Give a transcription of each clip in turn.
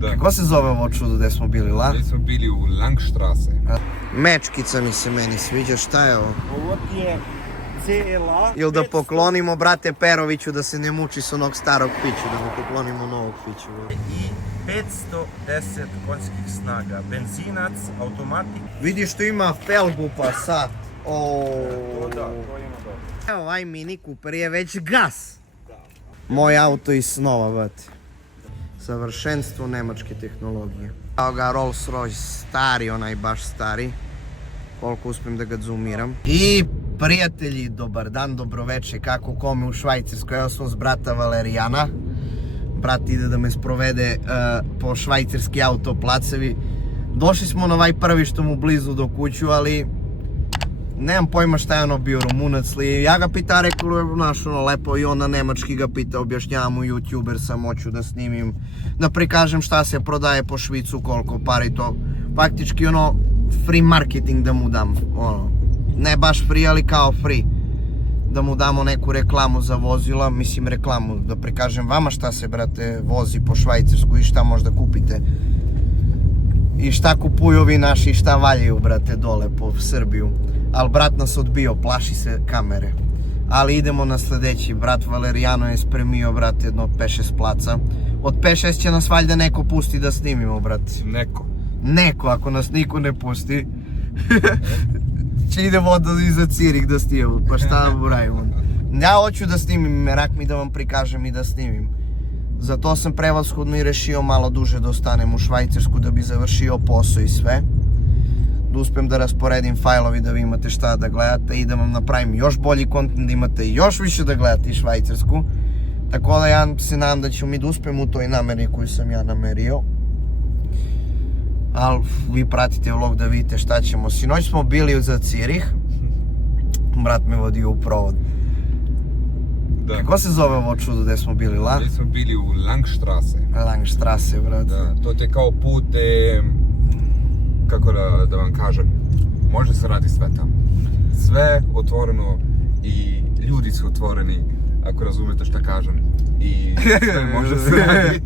Kako se zove ovo čudo gde smo bili, la? Mi smo bili u Langstrasse. Mečkica mi se meni sviđa, šta je ovo? Ovo ti je CLA. Ili da poklonimo brate Peroviću da se ne muči s onog starog piću, da mu poklonimo novog piću. I 510 konjskih snaga. Benzinac, automatik. Vidiš što ima felgu pa sad. To ima dobro. Evo, ovaj Mini Cooper je već gas. Moj auto iz snova, brate. Savršenstvo nemačke tehnologije. Evo ga Rolls Royce, stari, onaj baš stari. Koliko uspijem da ga zoomiram. I prijatelji, dobar dan, dobroveče, kako kome u Švajcarskoj. Evo smo s brata Valerijana. Brat ide da me sprovede po švajcarski autoplacevi. Došli smo na ovaj prvi što mu blizu do kuću, ali nemam pojma šta je ono bio, Rumunac li. Ja ga pita, rekao je naš ono lepo i on na nemački ga pita, objašnjava mu YouTuber sam, hoću da snimim, da prikažem šta se prodaje po Švicu, koliko pari to. Faktički ono free marketing da mu dam, ono, ne baš free ali kao free. Da mu damo neku reklamu za vozila, mislim reklamu, da prikažem vama šta se brate vozi po Švajcarsku i šta možda kupite. I šta kupuju ovi naši i šta valjaju brate dole po Srbiju. Ali brat nas odbio, plaši se kamere. Ali idemo na sljedeći, brat Valerijano je spremio brate jedno 5-6 placa. Od 5-6 će nas valjda neko pusti da snimimo brate. Neko, ako nas niko ne pusti. Će idemo onda iza Cirih da snimimo, pa šta vam uradimo. Ja hoću da snimim, merak mi da vam prikažem i da snimim. Zato sam prevashodno i rešio malo duže da ostanem u Švajcarsku da bi završio posao i sve. Da uspijem da rasporedim fajlovi da vi imate šta da gledate i da vam napravim još bolji kontent, da imate još više da gledate i Švajcarsku. Tako da ja se nadam da ćemo mi da uspijem u toj nameri koju sam ja namerio. Ali vi pratite vlog da vidite šta ćemo. Sinoć smo bili za Cirih. Brat me vodio u provod. Da. Kako se zove ovo čudo gde smo bili, la? Mi smo bili u Langstrasse. Langstrasse, brate. Da, to je kao put, kako da vam kažem, može se radi sve tamo. Sve otvoreno i ljudi su otvoreni, ako razumete šta kažem. I sve može se radi.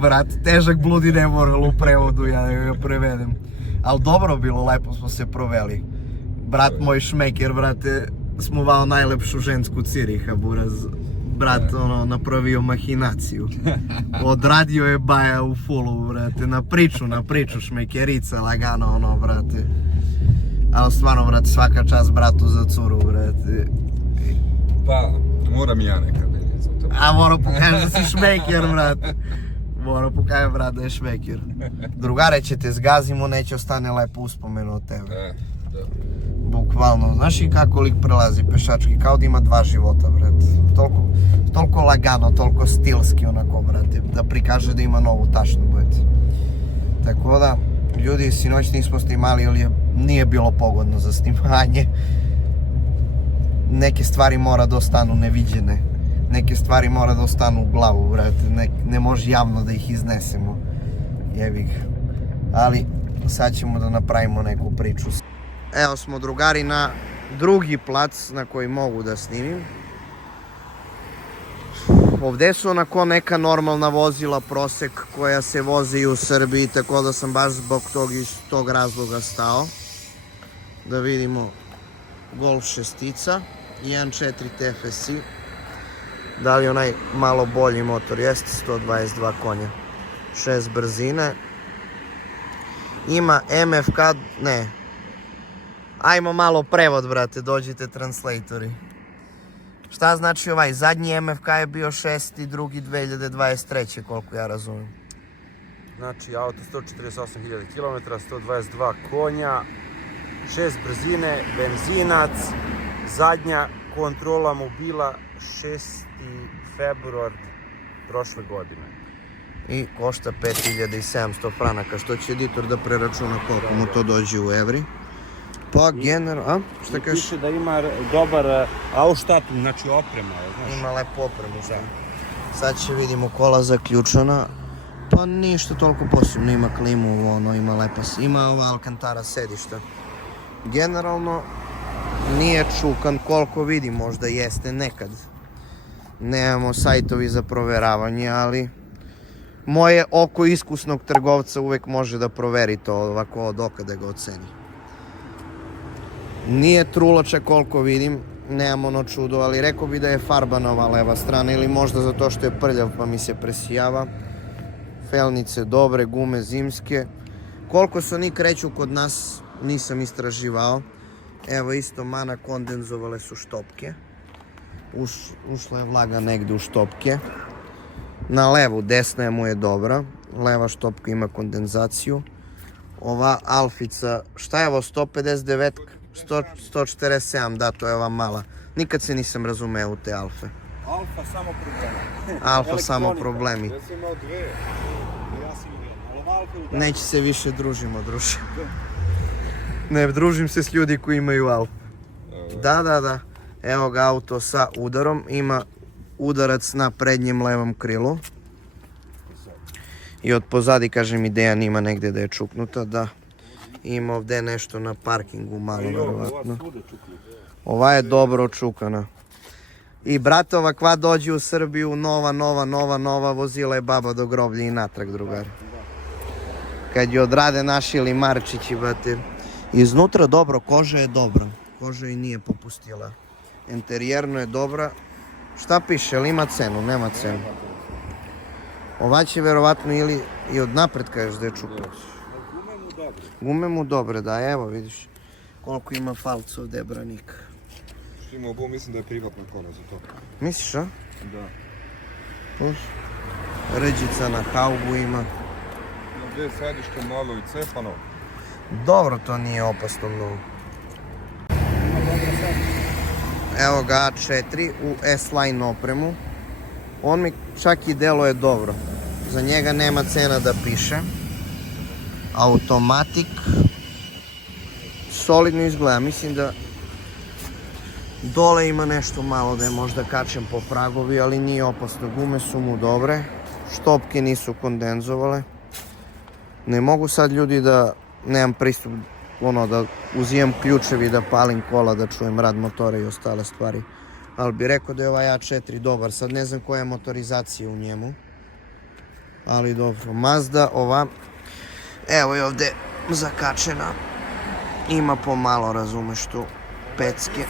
Brat, težak bludi ne moral u prevodu, ja ga prevedem. Ali dobro bilo, lepo smo se proveli. Brat moj šmeker, brate, smovao najlepšu žensku Ciriha, buraz. Brat, ono, napravio mahinaciju. Odradio je baja u fullu, brate, na priču, šmekerica, lagano, ono, brate. Ali stvarno, brate, svaka čast bratu za curu, brate. Pa, moram i ja nekad vidjeti za to. A moram pokažem da si šmeker, brate. Moram pokažem, brate, da je šmeker. Drugare će te zgazimo, neće ostane lepo uspomenu od tebe. Da. Bukvalno, znaš i kako lik prelazi pešački, kao da ima dva života, brate. Toliko lagano, toliko stilski onako, brate, da prikaže da ima novu tašnu, brate. Tako da, ljudi, sinoć nismo snimali, ali nije bilo pogodno za snimanje. Neke stvari mora da ostanu neviđene. Neke stvari mora da ostanu u glavu, brate. Ne može javno da ih iznesemo. Jebi ga. Ali, sad ćemo da napravimo neku priču. Evo smo drugari na drugi plac na koji mogu da snimim. Ovdje su onako neka normalna vozila, prosek koja se vozi i u Srbiji, tako da sam baš zbog tog razloga stao. Da vidimo Golf 6, 1.4 TFSI. Da li onaj malo bolji motor, jeste 122 konja, 6 brzine. Ima MFK, ne. Ajmo malo prevod, brate, dođite translatori. Šta znači ovaj? Zadnji MFK je bio 6. drugi 2023. koliko ja razumijem. Znači auto 148.000 km, 122 konja, 6 brzine, benzinac, zadnja kontrola mu bila 6. februar prošle godine. I košta 5700 franaka, što će editor da preračuna koliko mu to dođe u evri. Pa generalno, šta kažeš? Piše da ima dobar ausstattung, znači oprema, znaš. Ima lepo opremu, da. Sad će vidimo kola zaključana. Pa ništa toliko posebno, ima klimu, ono, ima lepa, ima ova Alcantara sedišta. Generalno, nije čukan koliko vidi, možda jeste nekad. Nemamo sajtovi za proveravanje, ali moje oko iskusnog trgovca uvek može da proveri to ovako od oka da ga oceni. Nije truloča koliko vidim, nemam ono čudo, ali rekao bi da je farbana ova leva strana ili možda zato što je prljav pa mi se presijava. Felnice dobre, gume zimske. Koliko se oni kreću kod nas nisam istraživao. Evo isto mana kondenzovale su štopke. Ušla je vlaga negde u štopke. Na levu, desna mu je dobra. Leva štopka ima kondenzaciju. Ova Alfica, šta je ovo, 159, 147, da, to je ova mala. Nikad se nisam razumeo u te Alfe. Alfa samo problemi. Alfa samo problemi. Ja sam imao dve. Ja sam vidio. Ali ova Alfa je Neće se više družimo, druže. Ne, družim se s ljudi koji imaju Alfa. Da. Evo ga auto sa udarom. Ima udarac na prednjem levom krilu. I od pozadi, kažem, ideja nima negdje da je čuknuta, da. Ima ovdje nešto na parkingu malo, verovatno. Ova je dobro očukana. I bratova, kva dođe u Srbiju, nova vozila je baba do groblja i natrag, drugar. Kad je odrade naši limarčići, brate. Iznutra dobro, koža je dobra. Koža i nije popustila. Interijerno je dobra. Šta piše, ali ima cenu? Nema cenu. Ova će verovatno ili i od napred kažeš da je čupla. Gume mu dobre, da, evo vidiš. Koliko ima falca ovdje branik. Što ima obu, mislim da je privatna kola za to. Misliš, a? Da. Puš. Rđica na haubu ima. Na dvije sedište, malo i cepano. Dobro, to nije opasno mnogo. Evo ga A4 u S-Line opremu. On mi čak i deluje dobro. Za njega nema cena da piše. Automatik. Solidno izgleda. Mislim da dole ima nešto malo da je možda kačem po pragovi, ali nije opasno. Gume su mu dobre. Štopke nisu kondenzovale. Ne mogu sad ljudi da nemam pristup da uzimam ključevi, da palim kola, da čujem rad motora i ostale stvari. Ali bi rekao da je ovaj A4 dobar. Sad ne znam koja je motorizacija u njemu. Ali dobro. Mazda ova. Evo je ovdje zakačena. Ima pomalo, razumeš tu, pecke.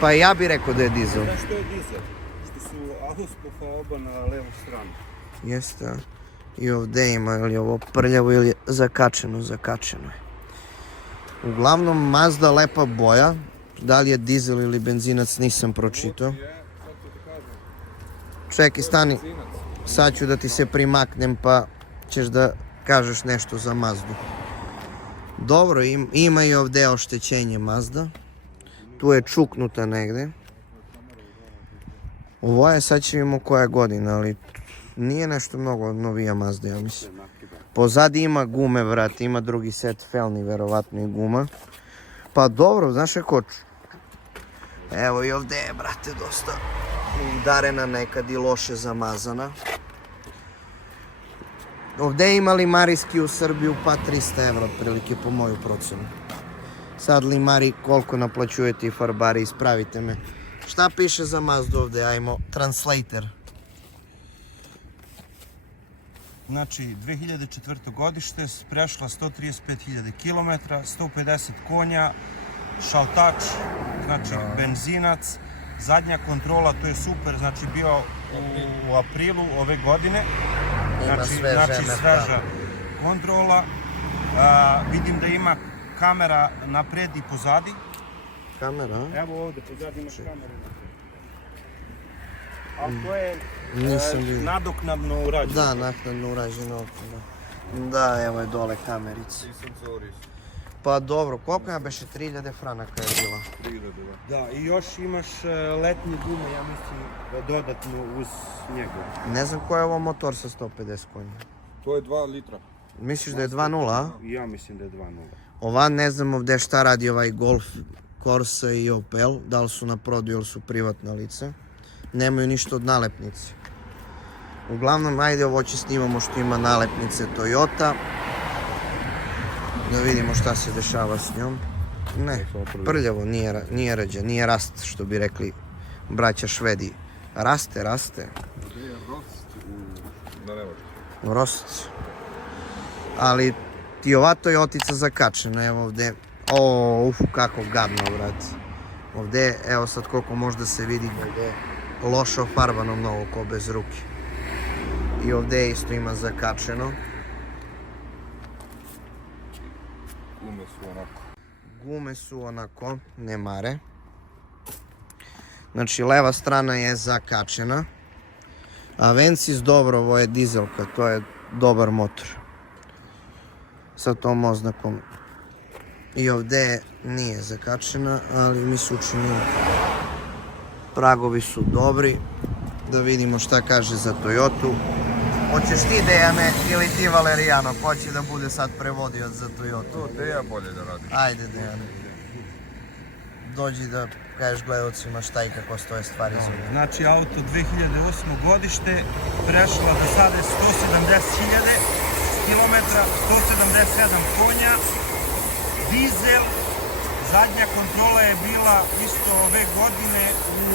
Pa ja bi rekao da je dizel. Da, što je dizel? Što su auspuha oba na levu stranu. Jeste, a? I ovdje ima, ili ovo prljavo ili zakačeno, zakačeno je. Uglavnom Mazda lepa boja. Da li je dizel ili benzinac nisam pročitao. Čekaj, stani. Sad ću da ti se primaknem pa ćeš da kažeš nešto za Mazdu. Dobro, ima i ovdje oštećenje Mazda. Tu je čuknuta negdje. Ovo je, sad će vidimo koja je godina, ali nije nešto mnogo novija Mazda, ja mislim. Pozadi ima gume, vrat, ima drugi set felni, verovatno i guma. Pa dobro, znaš kako? Evo i ovdje je, brate, dosta udarena, nekad i loše zamazana. Ovdje ima limarijski u Srbiju pa 300 evra otprilike po moju procenu. Sad limari koliko naplaćujete i farbari, ispravite me. Šta piše za Mazdu ovdje, ajmo, translator. Znači, 2004. godište, prešla 135.000 km, 150 konja, šaltač, znači benzinac, zadnja kontrola, to je super, znači bio u aprilu ove godine. Znači sveža kontrola. Vidim da ima kamera napred i pozadi. Kamera, a? Evo ovdje, pozadi ima kamera napred. Ali to je nadoknadno urađeno. Da, naknadno urađeno. Da, evo je dole kamerica. Pa dobro, koliko ja beše 3000 franaka je bila? 3000, da. Da, i još imaš letnje gume, ja mislim, dodatno uz njega. Ne znam koji je ovo motor sa 150 konja. To je 2 litra. Misliš da je 2.0, a? Ja mislim da je 2.0. Ova ne znam ovdje šta radi ovaj Golf, Corsa i Opel. Da li su na prodaju ili su privatna lica. Nemaju ništa od nalepnice. Uglavnom, ajde ovo će snimamo što ima nalepnice Toyota. Da vidimo šta se dešava s njom. Ne, prljavo, nije rađa, nije rast, što bi rekli braća Švedi. Raste. Gdje je rost na Nemačku? rost. Ali i ova Toyotica zakačena, evo ovde. Kako gadno, brate. Ovde, evo sad koliko možda se vidi, ovde je loše ofarbano mnogo ko bez ruke. I ovde isto ima zakačeno. Gume su onako, ne mare. Znači leva strana je zakačena. Avensis dobro, ovo je dizelka, to je dobar motor. Sa tom oznakom. I ovde nije zakačena, ali mi su učinili. Pragovi su dobri. Da vidimo šta kaže za Toyotu. Hoćeš ti, Dejane, ili ti, Valerijano, ko će da bude sad prevodioc za Toyotu? To Deja bolje da radi. Ajde, Dejane. Dođi da kažeš gledalcima šta i kako stoje stvari za ovdje. Znači auto 2008. godište, prešla do sada 170.000 km, 177 konja, dizel, zadnja kontrola je bila isto ove godine u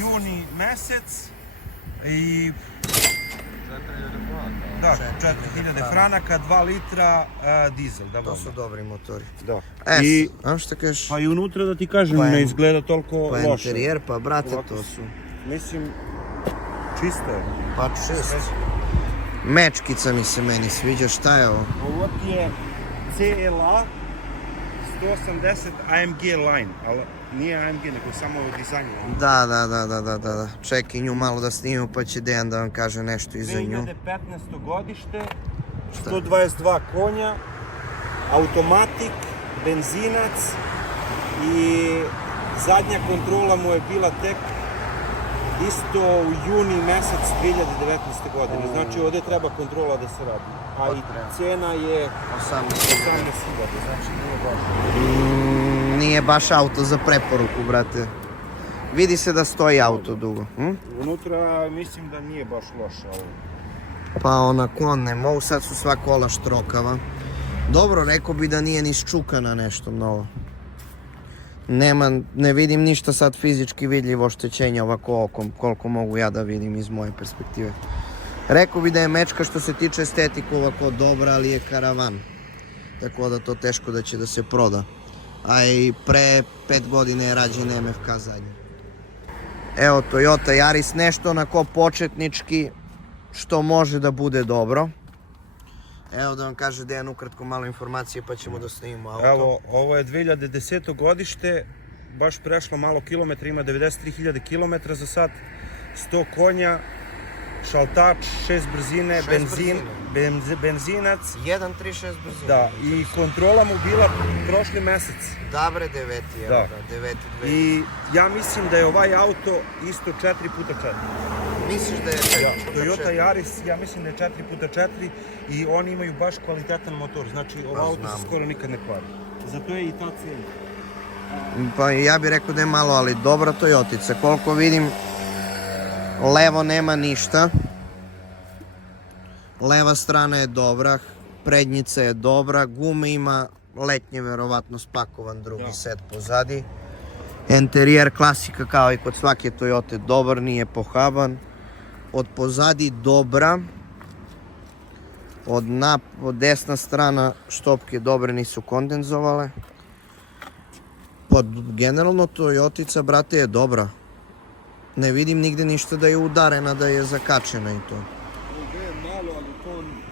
juni mesec i 4000 franaka, 2 litra dizel. To su dobri motori. Da. I šta kažeš? Pa i unutra da ti kažem, ne izgleda toliko Pa loše. interijer, pa brate, to su. Mislim, čisto je. Pa 6. Mečkica mi se meni sviđa, šta je ovo? Ovo ti je CLA 180 AMG line, ali nije AMG, nego samo dizajn. Da. Čekaj nju malo da snimimo pa će Dejan da vam kaže nešto iza nju. 2015. godište, 122 konja, automatik, benzinac i zadnja kontrola mu je bila tek isto u juni mesec 2019. godine. Znači ovdje treba kontrola da se radi. A i cena je 18.000, znači nije baš. Nije baš auto za preporuku, brate. Vidi se da stoji auto dugo. Unutra mislim da nije baš loše ovo. Pa onako ne mogu, sad su sva kola štrokava. Dobro, rekao bi da nije ni ščukana nešto mnogo. Ne vidim ništa sad fizički vidljivo oštećenja ovako okom, koliko mogu ja da vidim iz moje perspektive. Rekao bi da je mečka što se tiče estetiku ovako dobra, ali je karavan. Tako da to teško da će da se proda. A i pre 5 godina je rađen MFK zadnji. Evo Toyota Yaris, nešto onako početnički što može da bude dobro. Evo da vam kaže Dejan ukratko malo informacije pa ćemo da snimimo auto. Evo, ovo je 2010. godište, baš prešlo malo kilometra, ima 93.000 km za sad, 100 konja, šaltač, 6 brzine, benzinac. 1.36 brzina. Da, i kontrola mu bila prošli mesec. Dobre, 9. Da. 9.2. I ja mislim da je ovaj auto isto 4x4. Misliš da je 4x4? Toyota Yaris, ja mislim da je 4x4 i oni imaju baš kvalitetan motor, znači ovo auto se skoro nikad ne kvari. Zato je i ta cijena. Pa ja bih rekao da je malo, ali dobra Toyotica. Koliko vidim, levo nema ništa. Leva strana je dobra, prednjica je dobra, gume ima letnje verovatno spakovan drugi set pozadi. Interijer klasika kao i kod svake Toyote, dobar, nije pohaban. Od pozadi dobra. Od desna strana štopke dobre, nisu kondenzovale. Generalno Toyotica, brate, je dobra. Ne vidim nigde ništa da je udarena, da je zakačena i to.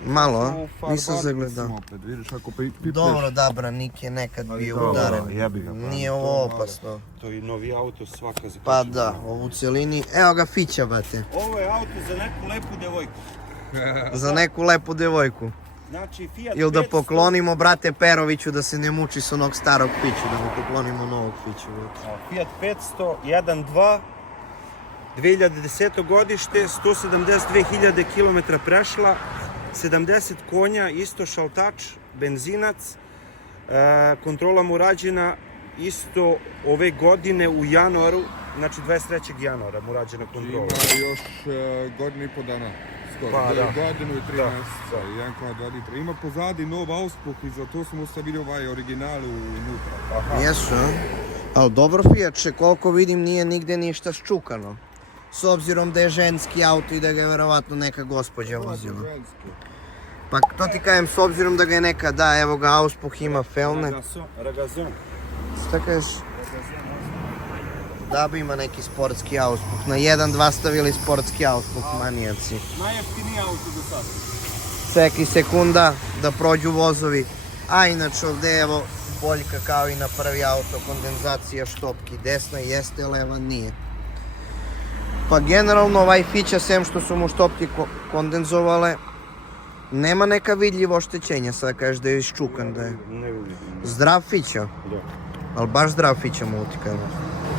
Malo, nisam zagledao. Dobro, da, branik je nekad bio udaren. Nije ovo opasno. To je novi auto, svaka zakačena. Pa da, ovo u cijelini. Evo ga fića, bate. Ovo je auto za neku lepu devojku. Za neku lepu devojku. Znači Fiat 500... Ili da poklonimo brate Peroviću da se ne muči s onog starog fiću, da mu poklonimo novog fiću. Fiat 500, 1.2, 2010. godište, 172.000 km prešla, 70 konja, isto šaltač, benzinac, kontrola mu rađena isto ove godine u januaru, znači 23. januara mu rađena kontrola. Ima još godinu i po dana. Pa, da. Godinu i 3 mjeseca, 1,2 litra. Ima pozadi nov auspuh i zato smo stavili ovaj original unutra. Jesu, ali dobro Fiatče, koliko vidim nije nigde ništa ščukano. s obzirom da je ženski auto i da ga je verovatno neka gospođa vozila. Pa to ti kažem, s obzirom da ga je neka, da, evo ga, auspuh ima felne. Ragazon. Šta kažeš? Da bi ima neki sportski auspuh. Na 1.2 stavili sportski auspuh, manijevci. Najjeftiniji auto do sada. Seki sekunda da prođu vozovi. A inače ovdje evo boljka kao i na prvi auto, kondenzacija štopki. Desna jeste, leva nije. Pa generalno ovaj Fića, sem što su mu štopke kondenzovale, nema neka vidljiva oštećenja, sad kažeš da je iščukan, da je Ne vidim. zdrav Fića, Da. ali baš zdrav Fića multikama.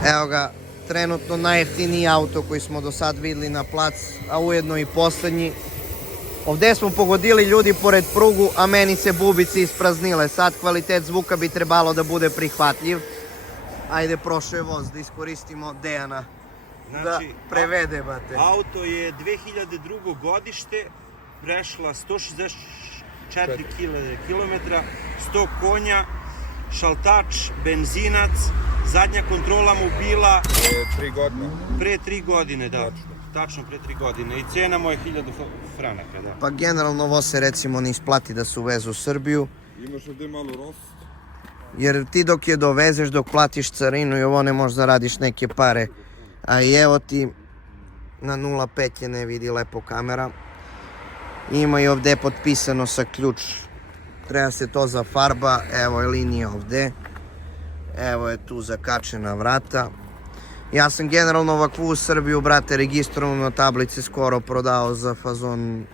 Evo ga, trenutno najjeftiniji auto koji smo do sad vidjeli na plac, a ujedno i posljednji. Ovdje smo pogodili ljudi pored prugu, a meni se bubice ispraznile. Sad kvalitet zvuka bi trebalo da bude prihvatljiv. Ajde, prošao je voz, da iskoristimo Dejana da Znači, prevede, bate. auto je 2002. godište, prešla 164 km, 100 konja, šaltač, benzinac, zadnja kontrola mu bila 3 godine. pre 3 godine, da. Tačno pre 3 godine. I cena mu je 1000 franaka, da. Pa generalno ovo se recimo ne isplati da se uveze u Srbiju. Imaš ovdje malo rost. Jer ti dok je dovezeš, dok platiš carinu i ovo ne možeš da radiš neke pare. A i evo ti na 0,5 je ne vidi lepo kamera. Ima i ovdje potpisano sa ključ. Treba se to za farba, evo je linija ovdje. Evo je tu zakačena vrata. Ja sam generalno ovakvu u Srbiju, brate, registrovano na tablici skoro prodao za fazon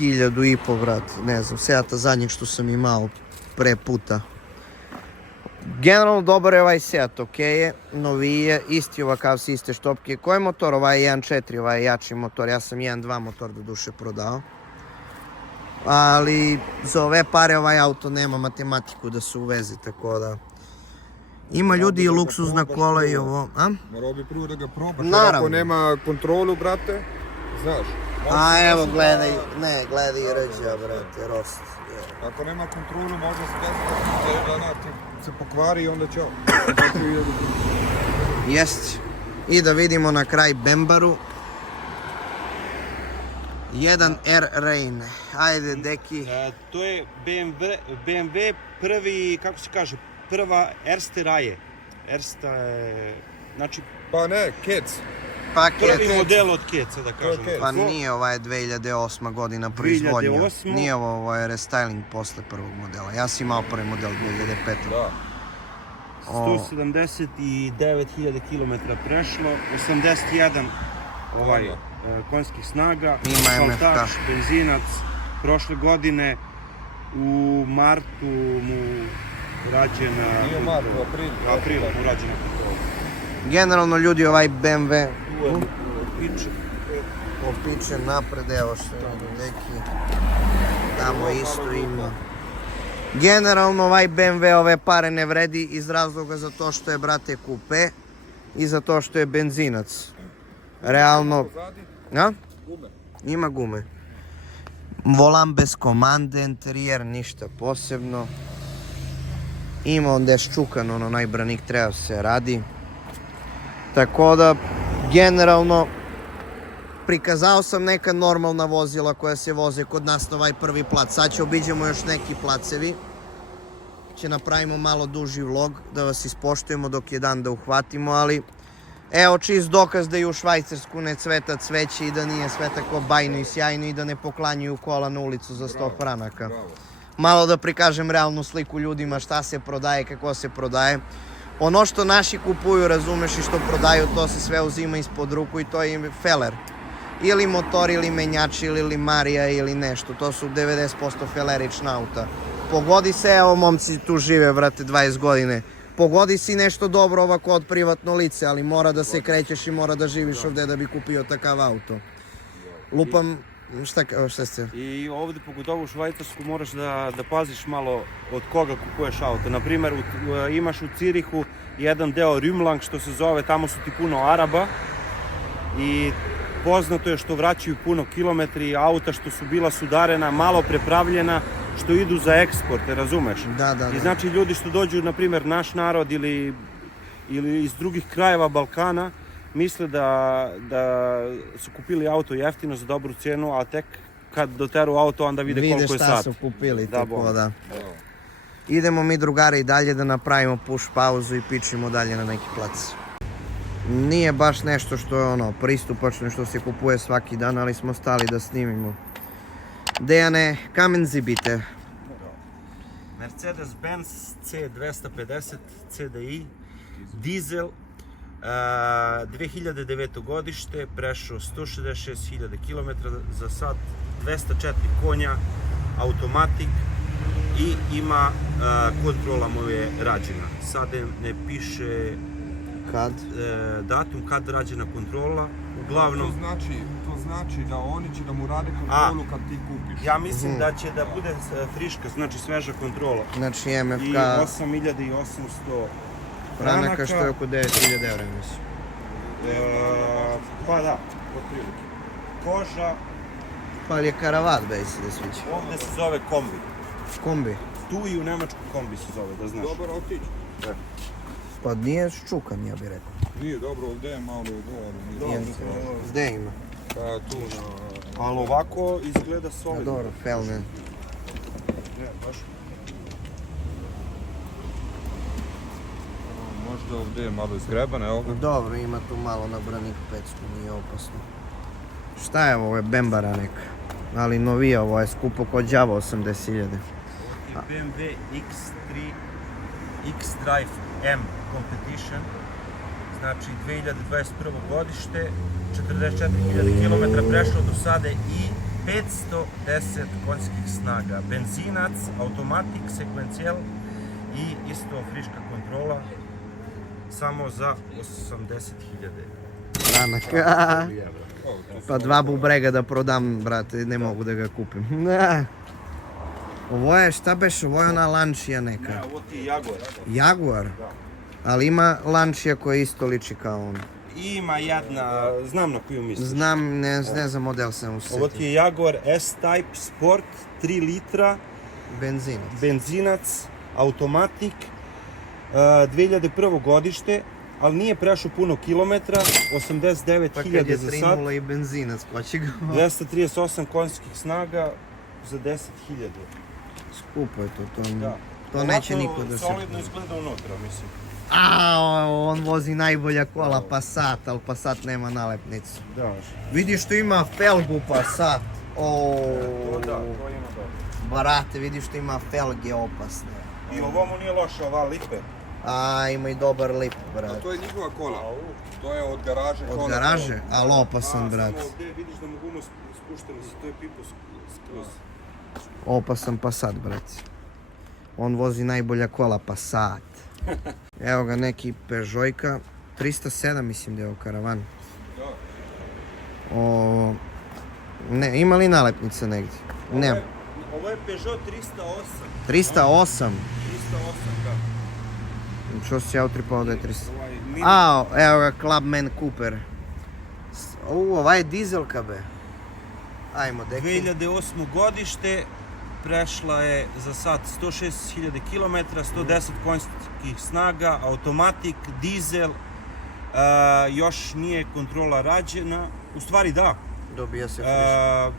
1500, brate. Ne znam, Seata zadnjeg što sam imao pre puta. Generalno dobar je ovaj Seat, ok je, noviji je, isti ovakav s iste štopke. Koji je motor? Ovaj je 1.4, ovaj je jači motor, ja sam 1.2 motor do duše prodao. Ali za ove pare ovaj auto nema matematiku da se uveze, tako da... Ima ljudi i luksuzna kola i ovo, a? Morao bi prvo da ga probaš. Naravno. Ako nema kontrolu, brate, znaš. A evo gledaj, ne, gledaj Rđa, brate, rost. Ako nema kontrolu, može se desiti da ti se pokvari i onda ćao. Jest. I da vidimo na kraj Bembaru. 1R Rain. Ajde, deki. To je BMW prvi, kako se kaže, prva Erste Raje. Ersta je, znači Pa ne, Kids. Paket. prvi model od Keca, da kažemo. Keca. Pa nije, ova je 2008. godina proizvodnja. 2008. Nije ovo je restyling posle prvog modela. Ja sam imao prvi model 2005. Da. 179.000 km prešlo, 81 konjskih snaga, Ima MFK. šaltač, benzinac. Prošle godine u martu mu rađena... Nije mart, u April mu rađena kontrola. Generalno ljudi ovaj BMW Tu je piče. popiče napred, evo što je deki. Tamo isto ima. Generalno ovaj BMW ove pare ne vredi iz razloga za to što je, brate, kupe i za to što je benzinac. Realno, a? Gume. Ima gume. Volan bez komande, interijer ništa posebno. Ima onda je ščukan, ono najbranik treba se radi. Tako da, generalno, prikazao sam neka normalna vozila koja se voze kod nas na ovaj prvi plac. Sad će obiđemo još neki placevi. Će napravimo malo duži vlog da vas ispoštujemo dok je dan da uhvatimo, ali evo čist dokaz da i u Švajcarsku ne cveta cveće i da nije sve tako bajno i sjajno i da ne poklanjuju kola na ulicu za 100 franaka. Malo da prikažem realnu sliku ljudima šta se prodaje, kako se prodaje. Ono što naši kupuju, razumeš, i što prodaju, to se sve uzima ispod ruku i to je feler. Ili motor, ili menjači, ili limarija, ili nešto. To su 90% felerična auta. Pogodi se, evo momci tu žive, brate, 20 godine. Pogodi si nešto dobro ovako od privatno lice, ali mora da se krećeš i mora da živiš ovdje da bi kupio takav auto. Lupam, šta ste? I ovdje pogotovo u Švajcarsku moraš da paziš malo od koga kupuješ auto. Naprimjer, imaš u Cirihu jedan deo Rümlang što se zove, tamo su ti puno Araba i poznato je što vraćaju puno kilometri, auta što su bila sudarena, malo prepravljena, što idu za eksport, razumeš? Da. I znači ljudi što dođu, na primjer, naš narod ili iz drugih krajeva Balkana, misle da su kupili auto jeftino za dobru cijenu, a tek kad doteru auto onda vide koliko je šta sat. su kupili, Da, tako bom. da. Idemo mi drugari dalje da napravimo push pauzu i pičimo dalje na neki plac. Nije baš nešto što je ono pristupačno, što se kupuje svaki dan, ali smo stali da snimimo. Dejane, kamen zibite. Mercedes-Benz C250 CDI, dizel, 2009. godište, prešao 166.000 km za sat, 204 konja, automatik i ima kontrola mu je rađena. Sad ne piše Kad? datum kad rađena kontrola, uglavnom To znači da oni će da mu rade kontrolu kad ti kupiš. ja mislim da će da bude friška, znači sveža kontrola. Znači I MFK 8.800 franaka što je oko 9.000 eura mislim. Pa da, otprilike. Koža, Pa ali je karavat bejsi da sviđa. ovdje se zove kombi. Kombi. Tu i u Nemačku kombi se zove, da znaš. Dobar autić. Pa nije ščukan, ja bih rekao. Nije dobro, ovdje je malo gore. Gdje ima? Pa tu na... Ali ovako izgleda Pa solidno. dobro, felne. Ne, baš. Možda ovdje je malo izgrebane, evo ga. Dobro, ima tu malo na braniku pecku, nije opasno. Šta je ovo je Bembara neka? Ali novija, ovo je skupo kod đava 80.000. BMW X3 X-Drive M Competition, znači 2021. godište, 44.000 km prešlo do sada i 510 konjskih snaga. Benzinac, automatik, sekvencijel i isto friška kontrola, samo za 80.000. Franaka. Pa dva bubrega da prodam, brate, ne mogu da ga kupim. Ovo je, šta beš, ovo je ona Lancia neka. Ne, ovo ti je Jaguar. Jaguar? Ali ima Lancia koja isto liči kao on. Ima jedna, znam na koju misliš. Znam, ne znam model sam usjetio. Ovo ti je Jaguar S-Type Sport, 3 litra, Benzinac. benzinac, automatik, 2001. godište, ali nije prešao puno kilometra, Pa kad 89.000 je za sat, 3.0 i benzinac, ko će ga... 238 konjskih snaga za 10.000. Skupo je to, Da. to neće niko da se... Solidno izgleda unutra, mislim. A, on vozi najbolja kola Passat, ali Passat nema nalepnicu. Da, Vidiš što ima felgu Passat. O, to da, to ima dobro. barate, vidiš što ima felge opasne. I ovo mu nije loša, ova lipe. A, ima i dobar lip, A brat. to je njihova kola. To je od garaže kola. Od garaže? Ali opasan, brat. Samo ovdje vidiš da mu gumo spušteno, za to je pipo skroz. Opasan Passat, brat. On vozi najbolja kola Passat. Evo ga neki Peugeotka. 307 mislim da je ovo karavan. O, ne, ima li nalepnice negdje? Ne. Ovo je Peugeot 308. 308. 308, da. Čo si ja utripao da je 300? Ovaj mini- A, evo ga Clubman Cooper. Ova je dizelka be. Ajmo, deki. 2008. godište, prešla je za sat 106.000 km, 110 konjskih snaga, automatik, dizel, još nije kontrola rađena, u stvari da, Dobija se friška.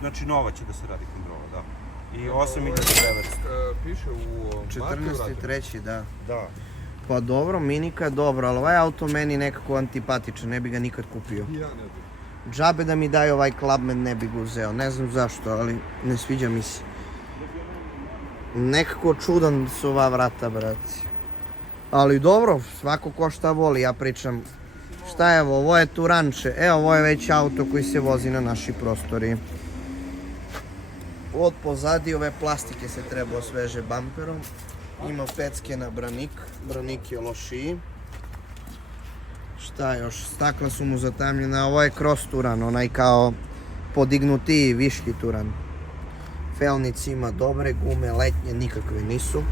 znači nova će da se radi kontrola, da. I 8.900. Piše u 14.3. da. Da. Pa dobro, Minika je dobro, ali ovaj auto meni nekako antipatičan, ne bi ga nikad kupio. Ja ne znam. Džabe da mi daju ovaj Clubman ne bi ga uzeo, ne znam zašto, ali ne sviđa mi se. Nekako čudan su ova vrata, brati. Ali dobro, svako ko šta voli, ja pričam. Šta je ovo je Turanče, evo ovo je već auto koji se vozi na naši prostori. Od pozadi ove plastike se treba osveže bamperom. Ima pecke na branik, branik je lošiji. Šta još, stakla su mu zatamljena, ovo je cross Turan, onaj kao podignutiji, viški Turan. Felnici ima dobre gume, letnje nikakve nisu.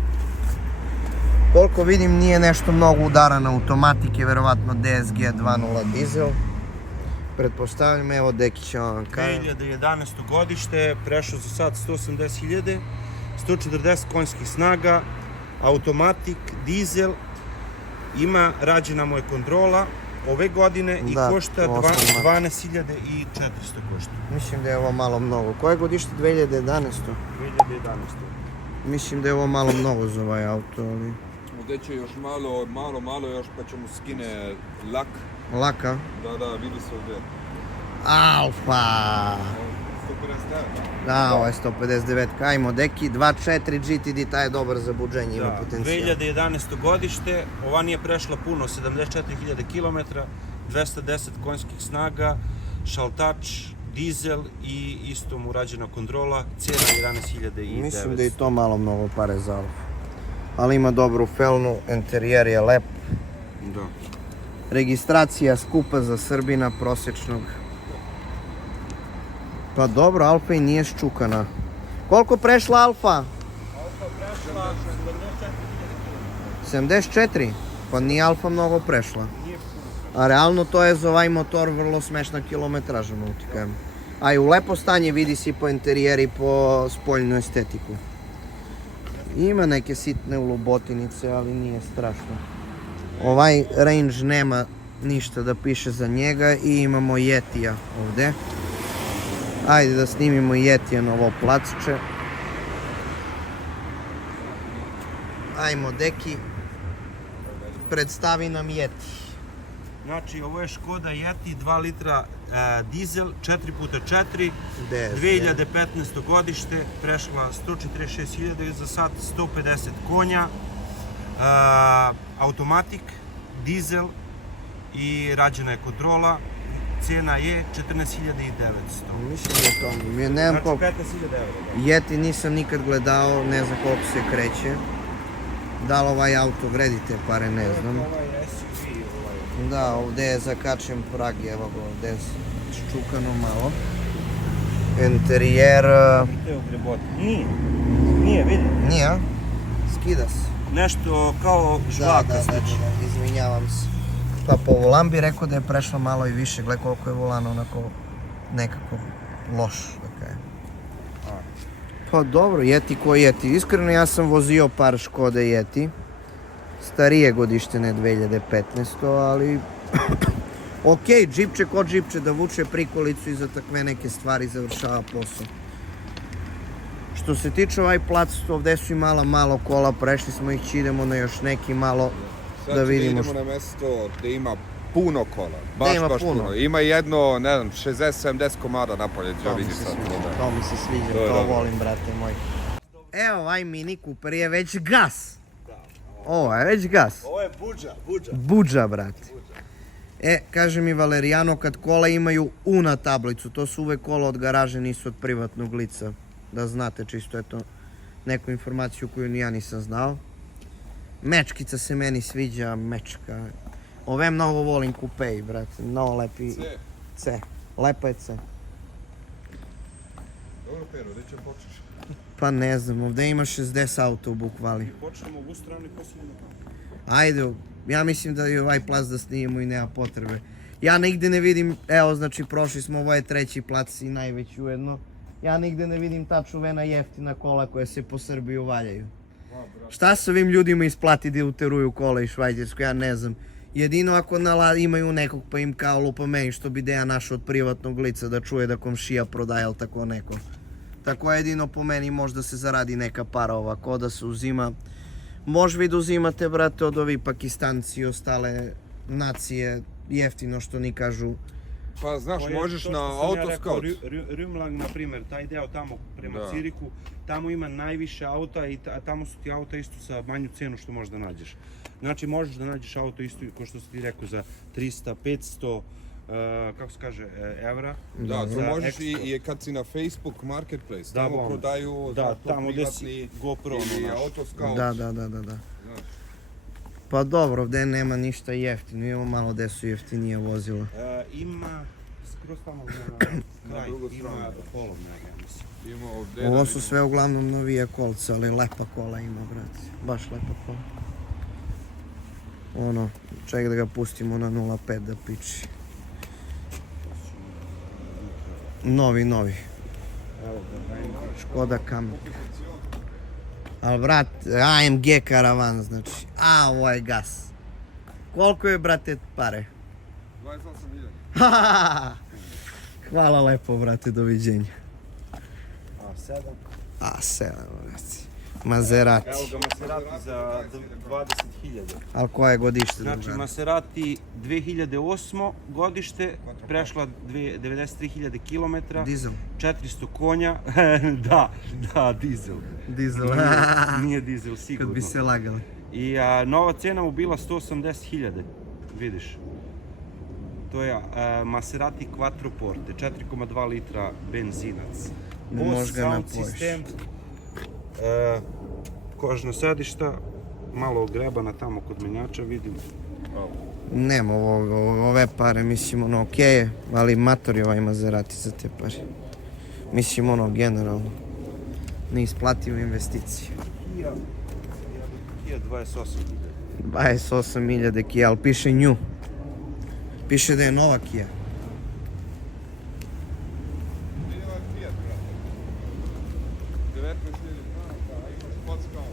Koliko vidim nije nešto mnogo udara na automatike, verovatno DSG 2.0 dizel. Pretpostavljam, evo Deki će vam kaže. 2011. godište, prešao za sat 180.000, 140 konjskih snaga, automatik, dizel, ima rađena mu je kontrola, ove godine i Da, košta 8. 12.400 košta. Mislim da je ovo malo mnogo. Koje godište? 2011? 2011. Mislim da je ovo malo mnogo za ovaj auto, ali... Ovdje će još malo još pa ćemo skine lak. Laka. Da, vidi se ovdje. Alfa! 159. Da, ovo je 159. Ajmo, deki, 2.4 GTD, taj je dobar za buđenje, ima Da, potencijal. 2011. godište, ova nije prešla puno, 74.000 km, 210 konjskih snaga, šaltač, dizel i isto mu urađena kontrola, cijena 11.900. Mislim da je to malo mnogo pare za Alfa. Ali ima dobru felnu, interijer je lep. Da. Registracija skupa za Srbina prosječnog. Pa dobro, Alfa i nije ščukana. Koliko prešla Alfa? Alfa prešla 74? Pa nije Alfa mnogo prešla. A realno to je za ovaj motor vrlo smešna kilometraža, mogu ti kažem. A i u lepo stanje vidi si po interijeri i po spoljnu estetiku. Ima neke sitne ulubotinice, ali nije strašno. Ovaj range nema ništa da piše za njega i imamo Yetija ovdje. Ajde da snimimo Yetija na ovo placče. Ajmo, deki, predstavi nam Yeti. Znači, ovo je Škoda Yeti, 2 litra dizel, 4x4, DS, 2015. godište, prešla 146.000 za sat, 150 konja, automatik, dizel i rađena je kontrola, cijena je 14.900. Mislim da je to. Ne znam Znači koliko. 15.000 eura. Yeti nisam nikad gledao, ne znam koliko se kreće. Da li ovaj auto vredi te pare, ne znam. Ovaj SUV, ovaj. Da, ovdje je zakačen prag, evo ga, ovdje je ščukano malo. Interijer... I te ogreboti. Nije, vidi. Nije, a? Skida se. Nešto kao žvaka slično. Izvinjavam se. Pa po volan bi rekao da je prešlo malo i više, gle koliko je volan onako nekako loš, da kažem. Pa dobro, Yeti ko Yeti. Iskreno ja sam vozio par Škode Yeti. Starije godište, ne 2015, ali... Ok, džipče ko džipče, da vuče prikolicu i za takve neke stvari završava posao. Što se tiče ovaj plac, ovdje su i malo kola, prešli smo ih, idemo na još neki malo da vidimo idemo na mjesto gdje ima puno kola, baš ima puno. puno. Ima jedno, ne znam, 60-70 komada napolje, ja vidim sad. To mi se sviđa, To je to dobro. volim, brate moj. Evo, ovaj Mini Cooper je već gas. Ovo je već gas. Ovo je buđa. Buđa, brate. Kaže mi Valerijano, kad kola imaju U na tablicu, to su uvek kola od garaže, nisu od privatnog lica. Da znate, čisto eto neku informaciju koju ni ja nisam znao. Mečkica se meni sviđa, mečka. Ove mnogo volim kupeji, brate, mnogo lepi. C. Lepa je C. Dobro, Pero, gdje će počeš? Pa ne znam, ovdje ima 60 auto u bukvali. Počnemo ovu stranu i posljedno tamo. Ajde, ja mislim da je ovaj plac da snimimo i nema potrebe. Ja nigde ne vidim, evo znači prošli smo, ovo je treći plac i najveći ujedno. Ja nigde ne vidim ta čuvena jeftina kola koja se po Srbiji valjaju. Šta se ovim ljudima isplati da uteruju kola i Švajcarsku, ja ne znam. Jedino ako imaju nekog pa im kao lupa meni što bi Deja našao od privatnog lica da čuje da komšija prodaje ili tako neko. Tako jedino po meni možda se zaradi neka para ovako da se uzima. Može vi da uzimate, brate, od ovi Pakistanci i ostale nacije jeftino što ni kažu. Pa znaš, možeš na Autoscout. Rümlang, na primjer, taj deo tamo prema Da. Ciriku, tamo ima najviše auta i tamo su ti auta isto sa manju cenu što možeš da nađeš. Znači možeš da nađeš auto isto kao što si ti rekao za 300, 500, kako se kaže, evra. Da, to za možeš ekstra. i kad si na Facebook Marketplace, Da, tamo bom. prodaju Da, za tamo gdje si privatni GoPro, ono ili naš. Autoscout. Da. Znaš. Pa dobro, ovdje nema ništa jeftino, imamo malo gdje su jeftinije vozila. Ima skroz tamo na kraj, drugu ima stranu. polovna, ja mislim. Ima ovdje, Ovo da su vidimo. sve uglavnom novije kolce, ali lepa kola ima, brate. Baš lepa kola. Ono, ček da ga pustimo na 0,5 da piči. Novi. Evo ga, Škoda Kamek. Ali brat, AMG karavan, znači. A, ovo je gas. Koliko je, brate, pare? 28.000. Hvala lepo, brate, doviđenja. A7. A7, brate. Maserati. Evo ga Maserati za 20.000. Ali koje godište, Znači drugare? Maserati 2008. godište, prešla 93.000 km, Dizel. 400 konja, da, dizel. Dizel. Nije dizel, Kad sigurno. bi se lagali. I nova cena mu bila 180.000, vidiš. To je Maserati Quattroporte, 4,2 litra benzinac. Ne Bose možeš ga sound napojiš. sistem, kožna sedišta, malo ogrebana tamo kod menjača, vidim. Nema ove pare, mislim ono okej je, ali mator je ovaj Maserati za te pare. Mislim ono generalno. Neisplativa investicija. Kia 28.000. 28.000 Kia, ali piše nju. Piše da je nova Kia. Vidi ovaj Fiat, brate. 19.000, imaš pockao.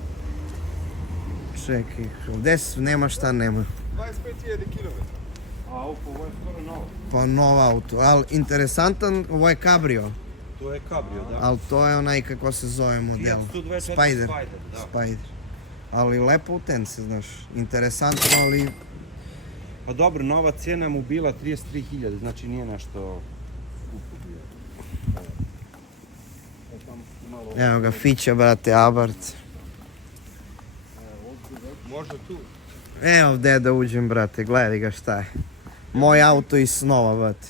Čekaj, gde nema šta nema. 25.000 km. A ovo je skoro novo. Pa nova auto, ali interesantan, ovo je Cabrio. To je Cabrio, da. Ali to je onaj kako se zove model. Fiat 124 Spider. da. Spider. Ali lepo utence, znaš. Interesantno, ali Pa dobro, nova cijena mu bila 33.000, znači nije nešto skupo bio. evo ga Fića, brate, Abarth. Može tu. Evo gde da uđem, brate, gledaj ga šta je. Moj auto iz snova, brate.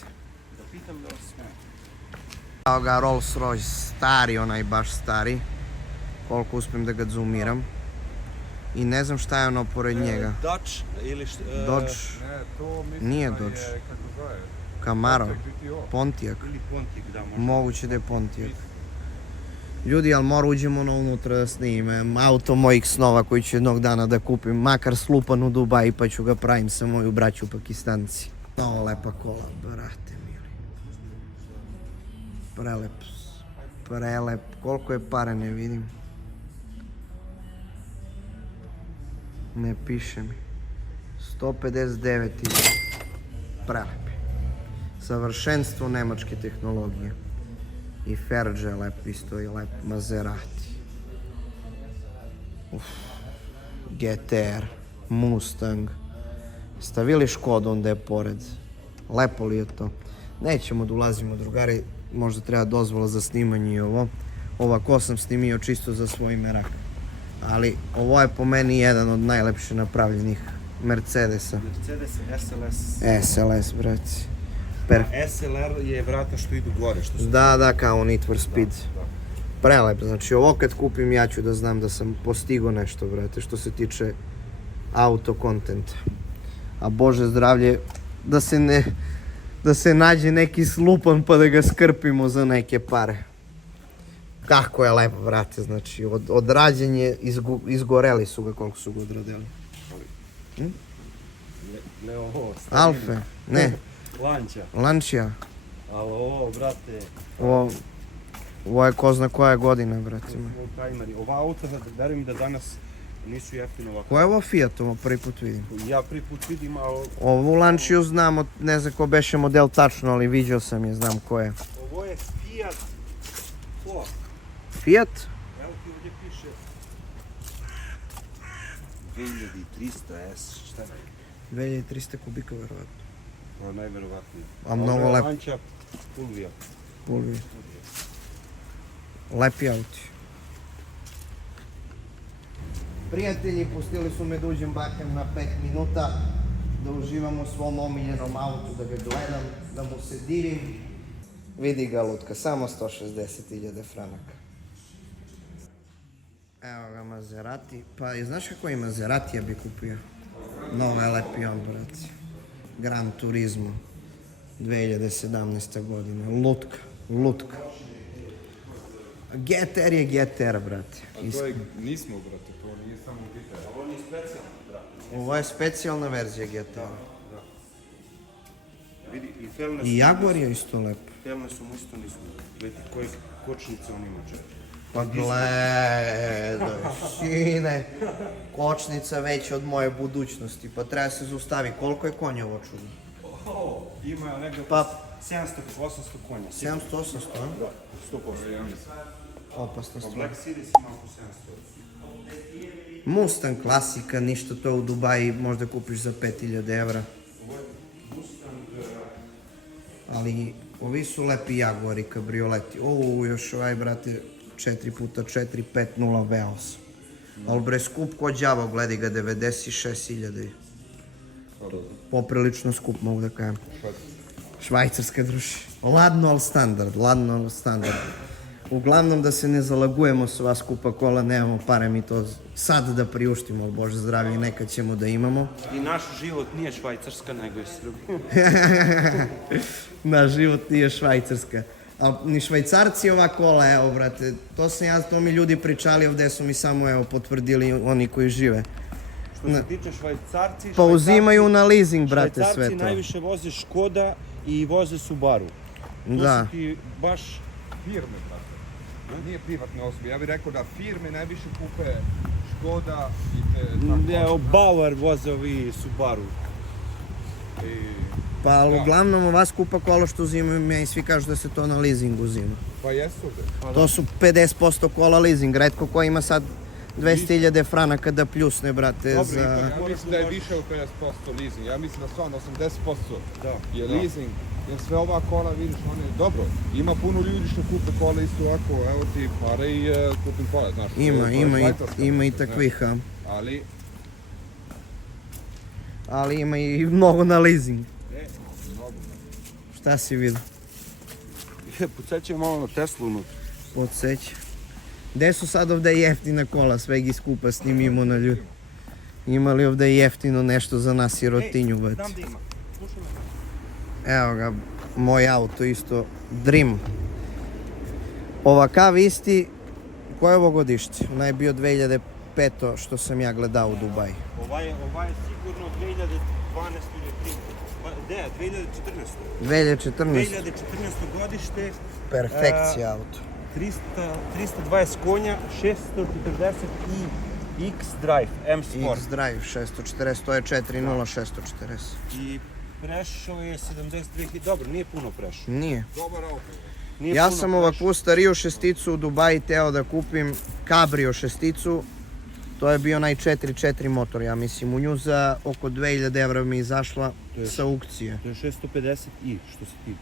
Da pitam da vas sme. Evo ga Rolls Royce, stari, onaj baš stari. Koliko uspijem da ga zoomiram. I ne znam šta je ono pored njega. Dodge ili Dodge, Ne, to mislim Nije da Dodge. je, kako zove, Camaro, GTO. Pontiac. ili Pontiac, da, možda. Moguće da je Pontiac. Ljudi, ali mora uđemo ono unutra da snimem auto mojih snova koji ću jednog dana da kupim, makar slupan u Dubaji pa ću ga pravim sa moju braću Pakistanci. Ovo lepa kola, brate mili. Prelep, koliko je pare ne vidim. Ne piše mi. 159 000. Prelep. Savršenstvo nemačke tehnologije. I Ferge je lep, isto i lep Maserati. GTR, Mustang. Stavili Škodu onda je pored. Lepo li je to? Nećemo da ulazimo, drugari, možda treba dozvola za snimanje i ovo. Ovako sam snimio čisto za svoj merak. Ali ovo je po meni jedan od najlepše napravljenih Mercedesa. Mercedes SLS. SLS, brate. SLR je vrata što idu gore, što su... Da, kao Need for Speed. Prelep, znači ovo kad kupim ja ću da znam da sam postigao nešto, brate, što se tiče auto kontenta. A Bože zdravlje, da se nađe neki slupan pa da ga skrpimo za neke pare. Kako je lepo, brate, znači odrađen je, izgoreli su ga koliko su ga odradili. Ne ovo, Alfe, ne, Lanča. Lancia, Ali ovo, brate, ovo je ko zna koja je godina, brate. Primeri. Ova auta, verujem da danas nisu jeftino ovako. Ko je ovo Fiat, ovo prvi put vidim. Ja prvi put vidim, ali Ovu Lanciju znam, ne znam ko beše model tačno, ali viđao sam je, znam ko je. ovo je Fiat Force. Fiat? Evo ti ovdje piše 2300 S, šta je? 2300 kubika verovatno. To je najverovatnije. A mnogo lep. Lanča Fulvia. Pulvi. Lepi auti. Prijatelji, pustili su me da uđem bakem na 5 minuta, da uživam u svom omiljenom autu, da ga gledam, da mu se divim. Vidi ga lutka, samo 160.000 franaka. Evo ga Maserati, pa znaš kako je Maserati ja bi kupio? Nova je lepi on, brate. Gran Turismo, 2017. godina, lutka. GTR je GTR, brate. A to je, nismo, brate, to nije samo GTR. Ovo nije specijalno, brate. Ovo je specijalna verzija GTR. Vidi, i felne I Jaguar je isto lep. Felne su mu isto nisu. Gledajte koje kočnice on ima, čovječe. Pa gledaj, sine, kočnica veća od moje budućnosti, pa treba se zaustavi. Koliko je konja ovo čudno? Ima negdje Pa- 700-800 konja. 700-800, a? Da, 100%. Opasna stvar. Black Series ima oko 700. Mustang klasika, ništa to u Dubaji možda kupiš za 5000 evra. Ali ovi su lepi Jaguari, kabrioleti. Još ovaj, brate, 4x4 5.0 Veos. Ali bre, skup ko đavo, gledaj ga, 96.000. Poprilično skup, mogu da kajem. Švajcarska druži. Ladno, ali standard, ladno, ali standard. Uglavnom da se ne zalagujemo s ova skupa kola, nemamo pare mi to sad da priuštimo, ali Bože zdravlje, nekad ćemo da imamo. I naš život nije Švajcarska, nego je Srbija. Naš život nije Švajcarska. A ni Švajcarci ova kola, evo brate, to mi ljudi pričali, ovdje su mi samo evo potvrdili oni koji žive. Što se tiče Švajcarci... Pa uzimaju na leasing, brate, sve Švajcarci to. najviše voze Škoda i voze Subaru. To Da. su ti baš... Firme, brate. Nije privatne osobe. Ja bih rekao da firme najviše kupe Škoda i te tako. Bauer voze ovi Subaru. Pa ali uglavnom ova skupa kola što uzimaju, meni svi kažu da se to na leasing uzima. Pa jesu bre. To su 50% kola leasing, retko ko ima sad 200.000 franaka da pljusne, brate, Dobro, za... Ja mislim da je više od 50% leasing. Ja mislim da stvarno 80% je leasing. Jer sve ova kola, vidiš, one je dobro. Ima puno ljudi što kupe kola isto ovako, evo ti pare i kupim kola, znaš. Ima i takvih, a. Ali ima i mnogo na leasing. Šta si vidio? Podsjećaj malo na Teslu unutra. Podsjeća. Gde su sad ovdje jeftina kola, sveg i skupa snimimo na ljudi? Ima li ovdje jeftino nešto za nas sirotinju, Znam već? da ima. Slušaj me. Evo ga, moj auto isto, Dream. Ovakav isti, koje je ovo godište? Onaj je bio 2005. što sam ja gledao u Dubaji. Ovaj je sigurno 2012 ili 2014. 2014. 2014. godište. Perfekcija auto. 320 konja, 640 i X-Drive, M-Sport. X-Drive 640, to je 4.0 640. I prešao je 72.000, dobro, nije puno prešao. Nije. Dobar auto. Nije Ja puno sam prešao. ovakvu stariju šesticu u Dubaji teo da kupim Cabrio šesticu. To je bio onaj 4.4 motor, ja mislim. U nju za oko 2000 evra mi je izašla sa aukcije. To je 650 i što se ti...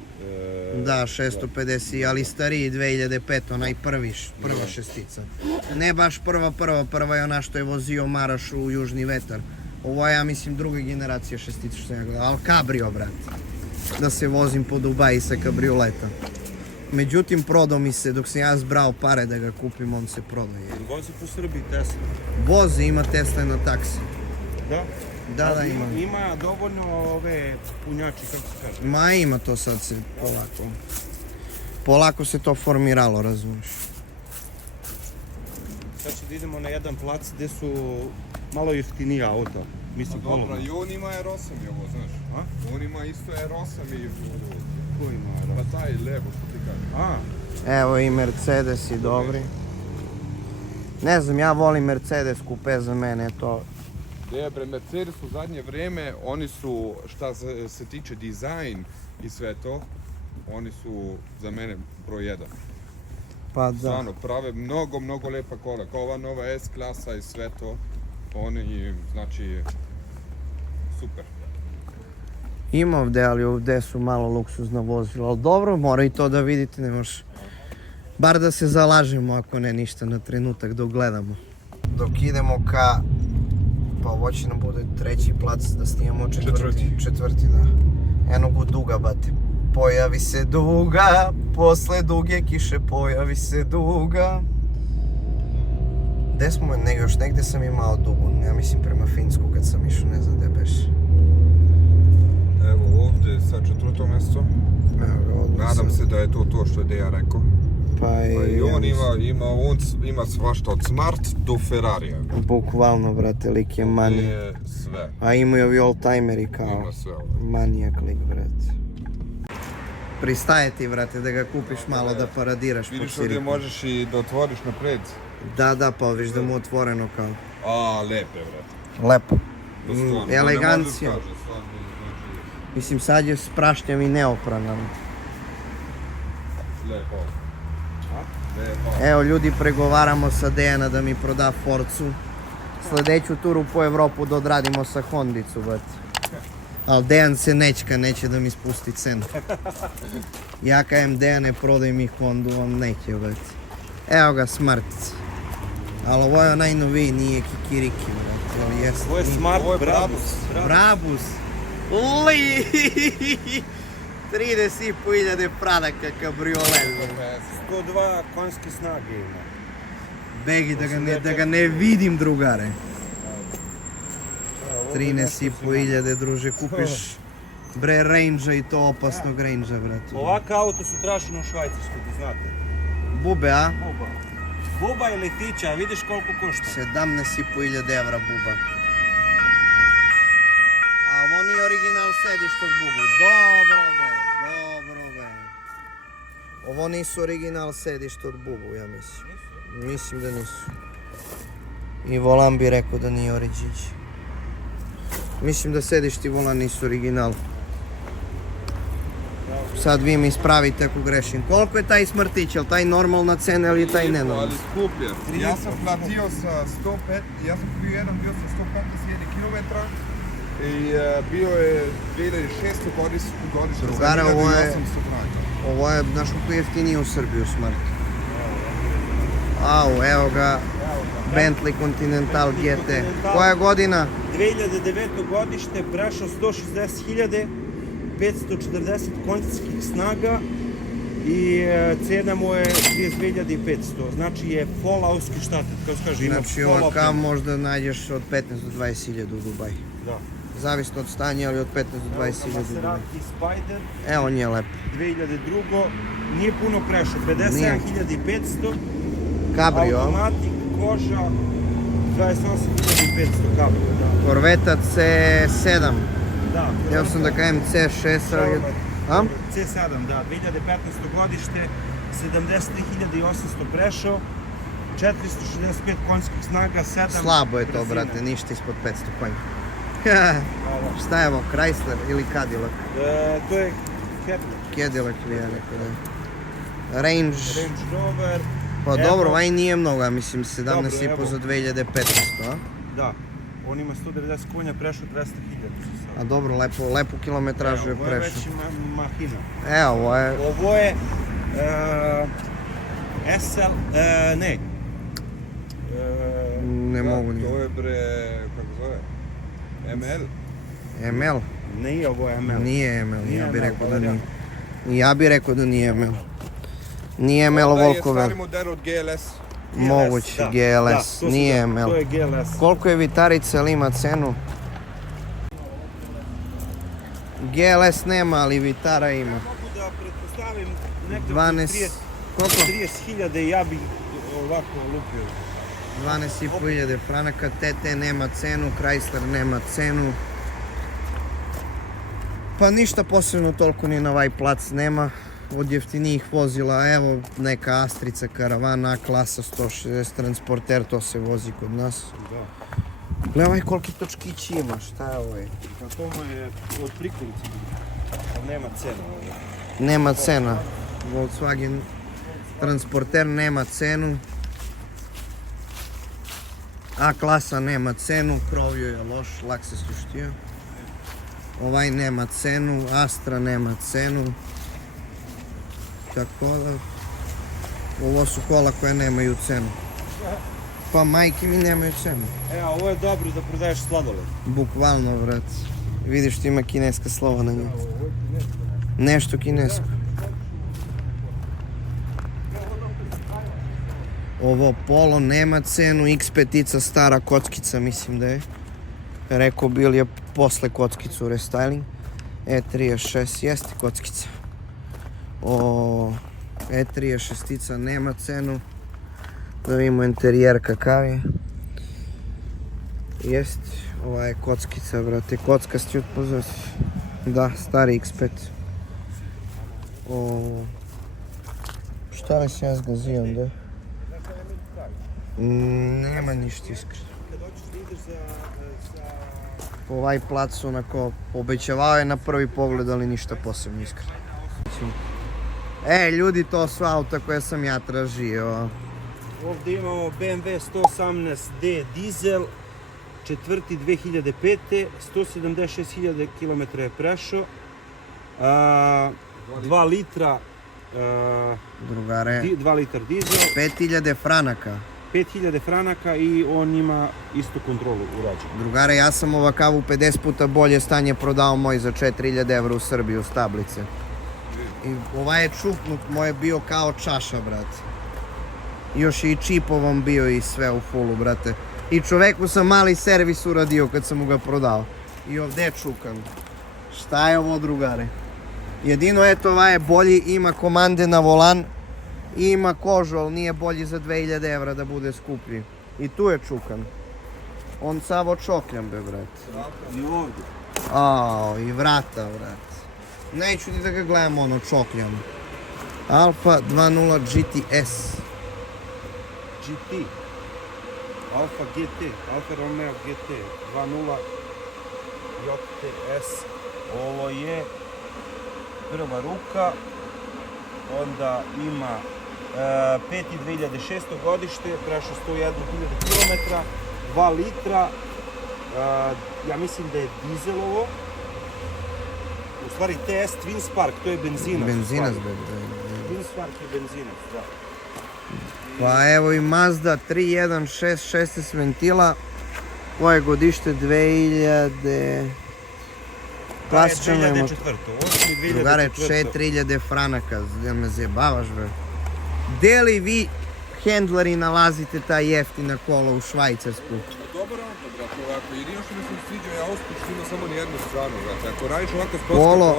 Da, 650, ali stariji 2005, onaj prva šestica. Ne baš prva je ona što je vozio Maraš u Južni vetar. Ovo je, ja mislim, druga generacija šestica što sam ja gledao, ali Cabrio, brate. Da se vozim po Dubaji sa kabrioleta. Međutim, prodao mi se, dok sam ja zbrao pare da ga kupim, on se prodaje. Vozi po Srbiji Tesla. Vozi, ima Tesla na taksi. Da? Da, ima. Ima dovoljno ove punjači, kako se kaže. Ma ima to sad se polako. Polako se to formiralo, razumiješ. Sad ću da idemo na jedan plac gdje su malo jeftinija auta. Mislim, Dobro, polovno. i on ima R8 i ovo, znaš. A? On ima isto R8 i... Ko ima? Pa taj levo, što ti kažeš. A, Evo i Mercedes i dobri. Ne znam, ja volim Mercedes kupe, za mene je to... Je, bre, Mercedes u zadnje vrijeme, oni su, šta se tiče dizajn i sve to, oni su za mene broj 1. Pa da. Stvarno, prave mnogo lijepa kola, kao ova nova S-klasa i sve to, oni, znači, super. Ima ovdje, ali ovdje su malo luksuzna vozila, ali dobro, mora i to da vidite, ne može. Bar da se zalažemo, ako ne ništa, na trenutak dok gledamo. Dok idemo ka... Pa ovo će nam bude treći plac da snimamo četvrti, da. Eno go duga, bate. Pojavi se duga, posle duge kiše pojavi se duga. Gde smo, još negdje sam imao dugu, ja mislim prema Finsku kad sam išao, ne znam gde beš. Evo ovdje sa četvrto mjesto, nadam se da je to što je Deja rekao. Pa i on ima svašta od Smart do Ferrarija. Bukvalno, brate, lik je manijak. Je sve. A imaju ovi oldtimeri kao Ima sve. manijak lik, brate. Pristaje ti, brate, da ga kupiš malo da paradiraš po Vidiš ovdje Siriku. možeš i da otvoriš napred. Da, pa viš da mu otvoreno kao. A, lepe, brate. Lepo. To stvarno, Elegancija. ne mogu da kažem, stvarno, znači, Mislim, sad je s prašnjam i neopranan. Lepo. Lepo. Evo ljudi, pregovaramo sa Dejana da mi proda Forcu. Sljedeću turu po Evropu da odradimo sa Hondicu, brate. Ali Dejan se neće da mi spusti cenu. Ja kajem Dejane, prodaj mi Hondu, on neće, brate. Evo ga, Smart. Ali ovo je onaj noviji, nije Kikiriki, brate. Ili jest? Ovo je Smart Ovo je Brabus. Brabus. Li! 30.500 franaka kabriolet. 102 konjske snage ima. Begi da ga ne vidim, drugare. 13.500, druže, kupiš bre Range-a i to opasnog Range-a, brate. Ovaka auto su tražene u Švajcarskoj, da znate. Bube, a? Buba. Buba ili tića, vidiš koliko košta? 17.500 evra buba. A ovo nije original sedište od bubu. Dobro, be. Ovo nisu original sedište od bubu, ja mislim. Mislim da nisu. I volan bi rekao da nije oriđić. Mislim da sedište i volan nisu original. Sad vi mi ispravite ako grešim. Koliko je taj smrtić? Je li taj normalna cena ili je taj nenormalna? Ali skuplje. Ja sam platio sa 105, ja sam kupio jedan bio sa 151 km i bio je 2600 godišnje. Drugare, za 1800 ovo je- franaka. Ovo je, znaš koliko je jeftinije u Srbiju Smart. Au, evo ga, Bentley Continental GT. Koja godina? 2009. godište, prešao 160.000, 540 konjskih snaga i cena mu je 32.500. Znači je full ausgestattet, kao se kaže, ima Znači full ovakav opremu. možda nađeš od 15 do 20.000 u Dubaji. Da. Zavisno od stanja, ali od 15 do 20.000 u Dubaji. Maserati Spider, Evo, on je lep. 2002. Nije puno prešao, 57.500. Cabrio. Automatik, koža, 28.500 kabrio, da. Corvette C7. Da. Ja sam da kajem C6, ali je... A? C7, da, 2015. godište, 73.800 prešao, 465 konjskih snaga, 7 Slabo je to, brzine. brate, ništa ispod 500 konja. Šta je ovo, Chrysler ili Cadillac? To je Cadillac, Cadillac bi ja rekao da. Range, Range Rover, pa Evo. dobro, ovaj nije mnogo, ja mislim Dobro, 17,5 evo. za 2500, a? da, on ima 190 konja, prešao 200.000. A dobro, lepu kilometražu je Ovo je prešao. već mahina. Evo, ovo je, Ovo je SL, ne. ne mogu To nije. je bre, kako zove? ML. ML? Nije ovo ML. Nije ML, Nije ja bih ML, rekao da Valerijan. nije. Ja bih rekao da nije ML. Nije ML Onda je Volkove. stari model od GLS. Moguće, da. GLS, Da, to su nije da, ML. To je GLS. Koliko je vitarica, ali ima cenu? GLS nema, ali vitara ima. Mogu da pretpostavim nekako 12, koliko? 30.000 i ja bih ovako lupio. 12.500 franaka, TT nema cenu, Chrysler nema cenu. Pa ništa posebno toliko ni na ovaj plac nema. Od jeftinijih vozila, evo neka Astrica Karavana, klasa 160 Transporter, to se vozi kod nas. Da. Gle ovaj koliki točkići ima, šta je ovaj? Pa to mu je od prikolice. Ali nema cena. Nema cena. Volkswagen Transporter nema cenu. A klasa nema cenu, krovio je loš, lak se suštio. Ovaj nema cenu, Astra nema cenu. Tako da, ovo su kola koje nemaju cenu. Pa majke mi nemaju cenu. E, a ovo je dobro da prodaješ sladoled. Bukvalno, vrat. Vidiš što ima kineska slova na njemu. Nešto kinesko. Ovo Polo nema cenu, X5-ica stara kockica mislim da je. Rekao bi ili je posle kockicu restyling. E36 jeste kockica. E36-ica nema cenu. Da vidimo interijer kakav je. Jest, ova je kockica, brate, kockasti od pozornosti. Da, stari X5. Šta li se ja zgazijam, da? Nema ništa iskreno. Kad hoćeš da ideš Ovaj plac su onako obećavao je na prvi pogled, ali ništa posebno iskreno. Ljudi, to su auta koje sam ja tražio. Ovdje imamo BMW 118D dizel, četvrti 2005. 176.000 km je prešao. 2 litra Drugare, 2 litar dizel, 5000 franaka. 5000 franaka i on ima istu kontrolu urađenu. Drugare, ja sam ovakav u 50 puta bolje stanje prodao moj za 4000 evra u Srbiju s tablice. I ovaj je čupnut, moj je bio kao čaša, brate. Još je i čipovan bio i sve u fullu, brate. I čoveku sam mali servis uradio kad sam mu ga prodao. I ovdje je čukan. Šta je ovo, drugare? Jedino eto ovaj je bolji, ima komande na volan. I ima kožu, ali nije bolji za 2000 evra da bude skuplji. I tu je čukan. On samo čokljan, be, brate. I ovdje. I vrata, brate. Neću ni da ga gledam, ono, čokljan. Alfa 2.0 GTS. GT. Alfa GT. Alfa Romeo GT. 2.0 JTS. Ovo je prva ruka. Onda ima 5.2006. godište, prešao 101.000 km, 2 litra, ja mislim da je dizelovo, u stvari TS Twin Spark, to je benzinac. Benzinac, Twin Spark je benzinac, da. Pa evo i Mazda 3.1.6 16 ventila. Ovo je godište 2000... Klasično je 2004. Drugare, 4000 franaka, da me zajebavaš, bre. Gde li vi, hendleri, nalazite ta jeftina kola u Švajcarsku? Dobar auto, brate, ovako. Jedino što mi se sviđa je Auspus što ima samo nijednu stranu, brate. Ako radiš ovako sportska kola.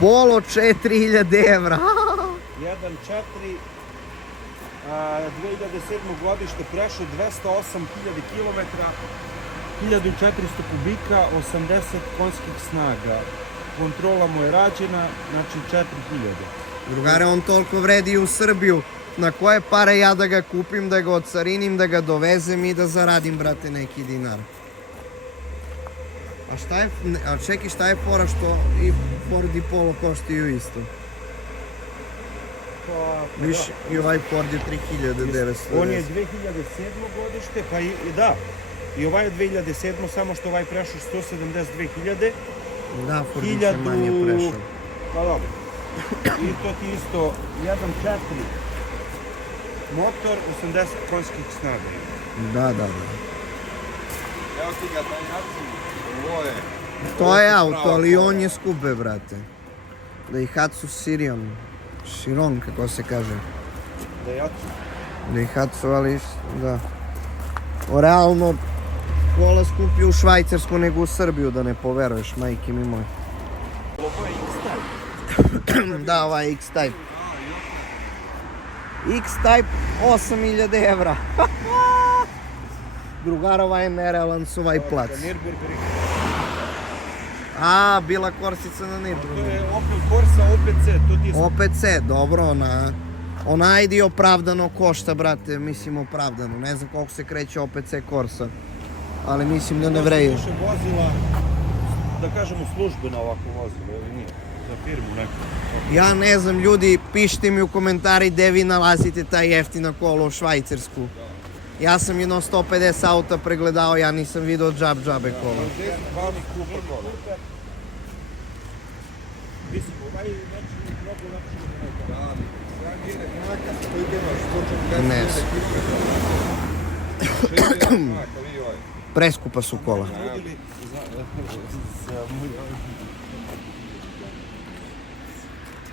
Polo 4000 evra. 1.4 2007. godište, prešao 208.000 km, 1400 kubika, 80 konjskih snaga. Kontrola mu je rađena, znači 4000. Drugare, on toliko vredi u Srbiju. Na koje pare ja da ga kupim, da ga ocarinim, da ga dovezem i da zaradim, brate, neki dinar. Čekaj, šta je fora što i Ford i Polo koštaju isto? Viš, i ovaj Ford je 3900. On je 2007. godište, pa i da. I ovaj je 2007. samo što ovaj prešao 172.000. Da, Ford je manje prešao. Pa dobro. I to ti isto 1.4 motor, 80 konjskih snaga. Da. Evo ti ga, taj način, ovo je... To je auto, ali on je skupe, brate. Daihatsu Chiron, kako se kaže. Daihatsu, ali da. Realno, kola skuplje u Švajcarsku nego u Srbiju, da ne poveruješ, majke mi moj. Ovo je X-Type. Da, ovaj X-Type. X-Type 8000 evra. Drugarova je nerealan su ovaj plac. Bila Korsica na To Nürburgringu. je Opel Corsa OPC, to ti je... OPC, dobro, ona ajde i opravdano košta, brate, mislim opravdano. Ne znam koliko se kreće OPC Corsa, ali mislim da ne vreju. Više vozila, da kažemo službeno ovako vozilo, ili nije, za firmu neku. Ja ne znam, ljudi, pišite mi u komentari gde vi nalazite ta jeftina kola u Švajcarsku. Ja sam jedno 150 auta pregledao, ja nisam vidio džabe kola. Mislim, ovaj je mnogo lepši. Ne. Preskupa su kola.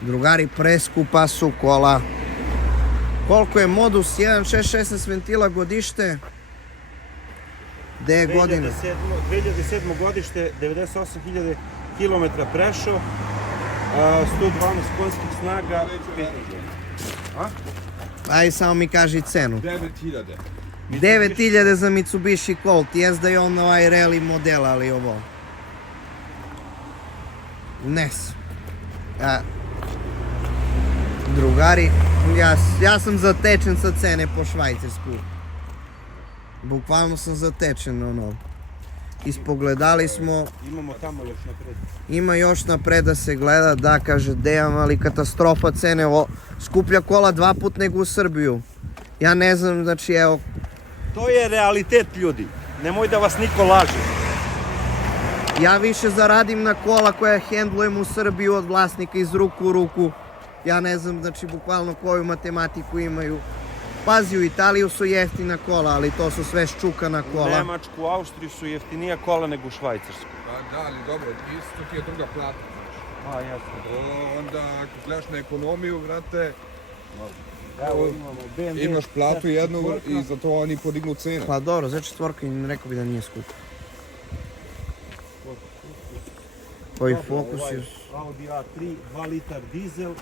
Drugari, preskupa su kola. Koliko je Modus 1.6 16 ventila godište? Gde je godina? 2007. godište, 98.000 km prešao, 112 konjskih snaga, 5000. Aj, samo mi kaži cenu. 9000. 9000 za Mitsubishi Colt, jes da je on ovaj rally model, ali ovo. NES. Drugari, ja sam zatečen sa cene po Švajcarsku. Bukvalno sam zatečen, ono. Ispogledali smo, Imamo tamo još napred. ima još napred da se gleda, da, kaže Dejan, ali katastrofa cene, skuplja kola 2 put nego u Srbiju. Ja ne znam, znači evo, To je realitet, ljudi. Nemoj da vas niko laže. ja više zaradim na kola koja hendlujem u Srbiju od vlasnika iz ruku u ruku. Ja ne znam, znači bukvalno koju matematiku imaju. Pazi, u Italiju su jeftina kola, ali to su sve ščukana U kola. Nemačku, u Austriju su jeftinija kola nego u Švajcarsku. Pa da, ali dobro, isto ti je druga plata. A, jasno. Onda ako gledaš na ekonomiju, vrate, Evo imamo BMW. imaš platu jednu i zato oni podignu cenu. Pa dobro, znači stvorka i rekao bi da nije skupo. Koji Focus je Audi A3, 2 litar dizel,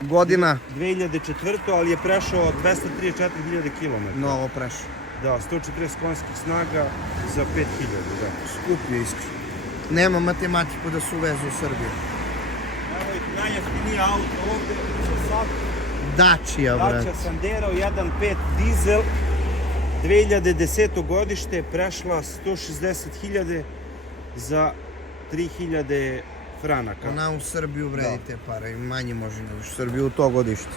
godina 2004. ali je prešao 234.000 km. novo prešao. Da, 140 konjskih snaga za 5.000, da. Skup je iskreno. Nema matematiku da su uvezu u Srbiju. Evo i najjeftiniji auto ovdje, sad Dacia, brate. Dacia Sandero 1.5 dizel, 2010. godište, prešla 160.000 za 3.000 franaka. Ona u Srbiju vredi te pare, i manje može nego u Srbiju u to godište.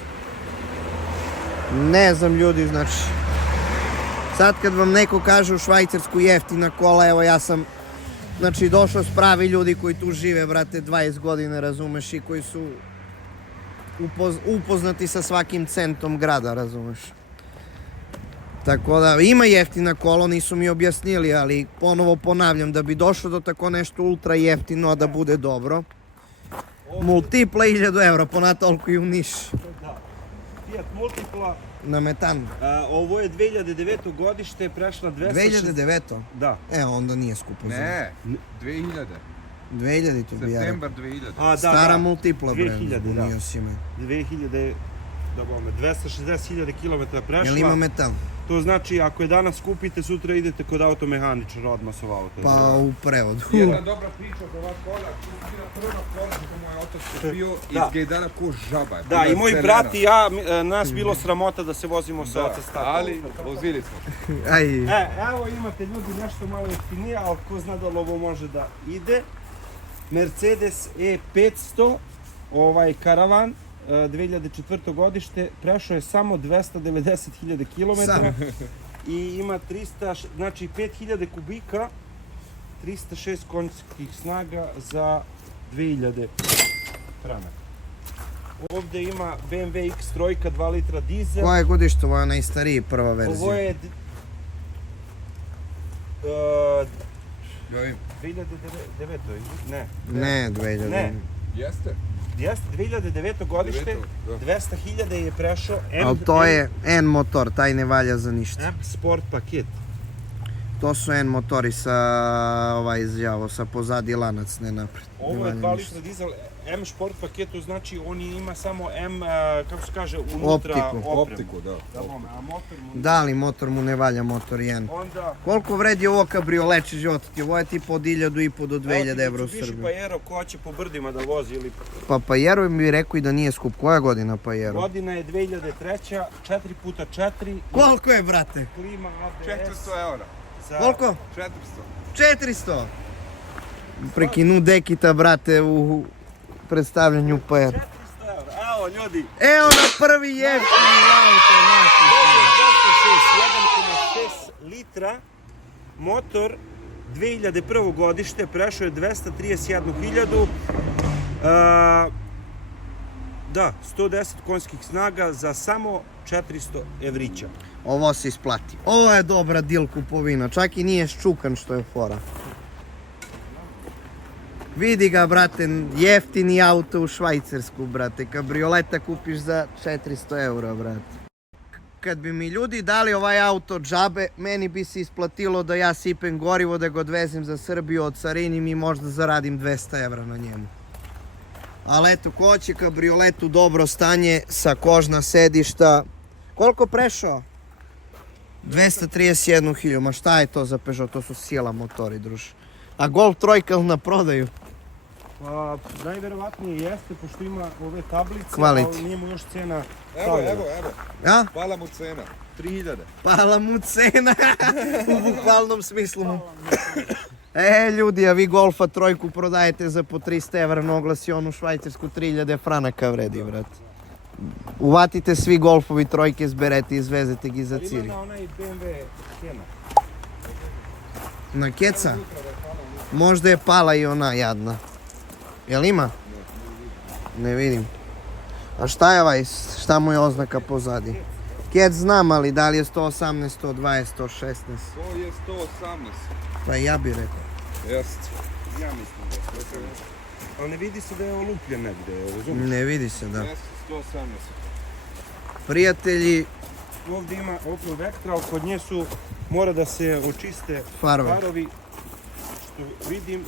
Ne znam ljudi, znači, sad kad vam neko kaže u Švajcarsku jeftina kola, evo ja sam, znači došao s pravi ljudi koji tu žive, brate, 20 godina, razumeš, i koji su upoznati sa svakim centom grada, razumeš. Tako da, ima jeftina kola, nisu mi objasnili, ali ponovo ponavljam, da bi došlo do tako nešto ultra jeftino, a da bude dobro. Multipla 1000 eura, po toliko i u Niš. Da. Fiat Multipla, Na metan. ovo je 2009. godište, prešla 260... 2009. Da. Onda nije skupo. Ne, 2000. 2000 to bi ja Septembar 2000. A, da, Stara da. multipla, bre. 2000, da. Unio si me. 2000, da bome, 260.000 km prešla. Jel ima metal? To znači, ako je danas kupite, sutra idete kod automehaničara odmah sa auto. Pa u prevodu. Jedna dobra priča za ova kola, tu je bila prva kola što moj otac kupio i Da. izgledala ko žaba. Da, Bila i moj zelena. brat i ja, nas bilo sramota da se vozimo sa autostopom. Ali vozili smo. Aj, Evo imate ljudi nešto malo jeftinije, ali ko zna da li ovo može da ide. Mercedes E500, karavan, 2004. godište, prešao je samo 290.000 km i ima 300, znači 5.000 kubika, 306 konjskih snaga za 2.000 franaka. Ovdje ima BMW X3 2 litra dizel. koje godište? Ovo je najstariji, prva verzija. Ovo je 2009. Ne. Ne, 2000. Ne. Jeste? Jeste, 2009. godište, 200.000 je prešao Ali to je N motor, taj ne valja za ništa. M Sport paket. To su N motori sa, izjavo, sa pozadi lanac, ne napred. Ne Ovo je valja 2 ništa. litra dizel M Sport paketu, znači on ima samo M, kako se kaže, unutra Optiku. Optiku, da. A motor mu... Da, ali motor mu ne valja, motor 1. Onda... Koliko vredi ovo kabriolet života ti? Ovo je tipo od 1000 do 2000 evra u Mitsubishi Srbiji. Pajero, ko će po brdima da vozi ili... Pa Pajero bi rekao i da nije skup. Koja godina Pajero? Godina je 2003, 4x4, Koliko je, brate? klima, ABS... 400 eura. za- Koliko? 400. 400! Prekinu Dekita, brate, u predstavljanju Pajero. 400 eura, evo ljudi! Evo na prvi jeftini auto naši. 1,6 litra, motor 2001. godište, prešao je 231.000, da, 110 konjskih snaga za samo 400 evrića. Ovo se isplati. Ovo je dobra deal kupovina, čak i nije ščukan što je fora. Vidi ga, brate, jeftini auto u Švajcarsku, brate. Kabrioleta kupiš za 400 eura, brate. Kad bi mi ljudi dali ovaj auto džabe, meni bi se isplatilo da ja sipem gorivo, da ga odvezem za Srbiju, odsarinim i možda zaradim 200 evra na njemu. Ali eto, ko hoće kabriolet u dobro stanje, sa kožna sedišta. Koliko prešao? 231.000, ma šta je to za Peugeot, to su sila motori, druže. A Golf trojka na prodaju. Pa, najverovatnije jeste, pošto ima ove tablice, Quality. ali nije mu još cena Evo, stavljena. evo. A? Pala mu cena. 3000. Pala mu cena, u bukvalnom smislu. Ljudi, a vi Golfa trojku prodajete za po 300 evra, na oglas je on u Švajcarsku 3000 franaka vredi, brat. Uvatite svi Golfovi trojke, zberete i izvezete gi za Ali Cirih. ima na onaj BMW Kena. Na keca? Možda je pala i ona jadna. Jel ima? Ne vidim. A šta je ovaj, šta mu je oznaka pozadi? Kec znam, ali da li je 118, 120, 116? To je 118. Pa ja bi rekao. Jest. Ja mislim da je. Ali ne vidi se da je olupljen negde, razumiješ? Ne vidi se, da. Jest 118. Prijatelji, Ovdje ima Opel Vectra, kod nje su, mora da se očiste Farovi. farovi. Što vidim,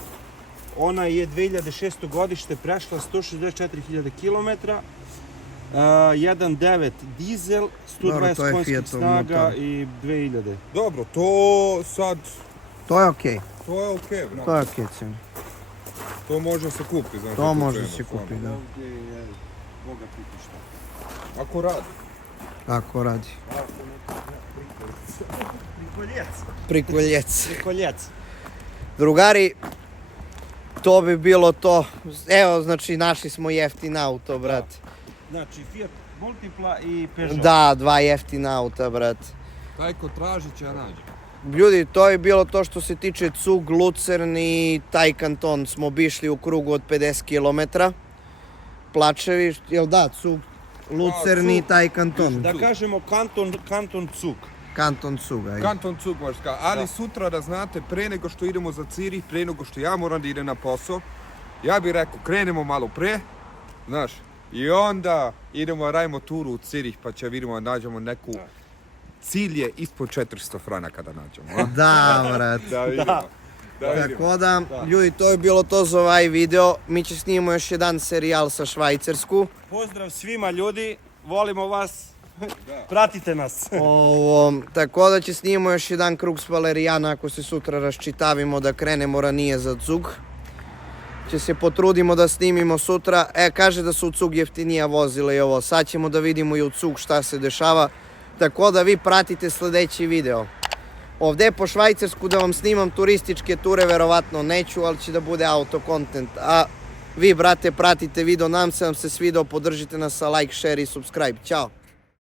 ona je 2600 godište, prešla 164.000 km. 1.9 dizel, Dobro, to 120 je konjskih Fiatov snaga motor. i 2000. Dobro, to sad, to je okej. to je okej, bro. To je okej cijena. To može se kupi, znaš. To za tu može cenu, se stvarno. kupi, da. Ovdje je, Boga piti šta. Ako radi. Ako radi. Prikoljec. Prikoljec. Prikoljec. Drugari, to bi bilo to. Evo, znači, našli smo jeftin auto, brat. Znači Fiat Multipla i Peugeot. Da, dva jeftina auta, brat. Taj ko traži će nađe. Ljudi, to je bilo to što se tiče Cug, Lucern i taj kanton. Smo obišli u krugu od 50 km. Plačevi, jel da, Cug, Lucern i Cug. taj kanton. Da kažemo kanton Cug. Kanton Cug, aj. Kanton Cug možeš kao, ali Da. sutra da znate, pre nego što idemo za Cirih, pre nego što ja moram da idem na posao, ja bih rekao, krenemo malo pre, znaš, i onda idemo, radimo turu u Cirih, pa će vidimo, nađemo neku, cilj je ispod 400 franaka da nađemo, a? Da, brat. Da vidimo, da vidimo. Tako da, ljudi, to je bilo to za ovaj video. Mi će snimamo još jedan serijal sa Švajcarsku. Pozdrav svima ljudi, volimo vas, pratite nas. Tako da će snimamo još jedan krug s Valerijana ako se sutra raščitavimo da krenemo ranije za Cug. Će se potrudimo da snimimo sutra. Kaže da su u Cug jeftinija vozila i ovo. Sad ćemo da vidimo i u Cug šta se dešava. Tako da vi pratite sljedeći video. Ovdje po Švajcarsku da vam snimam turističke ture, verovatno neću, ali će da bude auto content. A vi, brate, pratite video, nam se svidao, podržite nas sa like, share i subscribe. Ćao!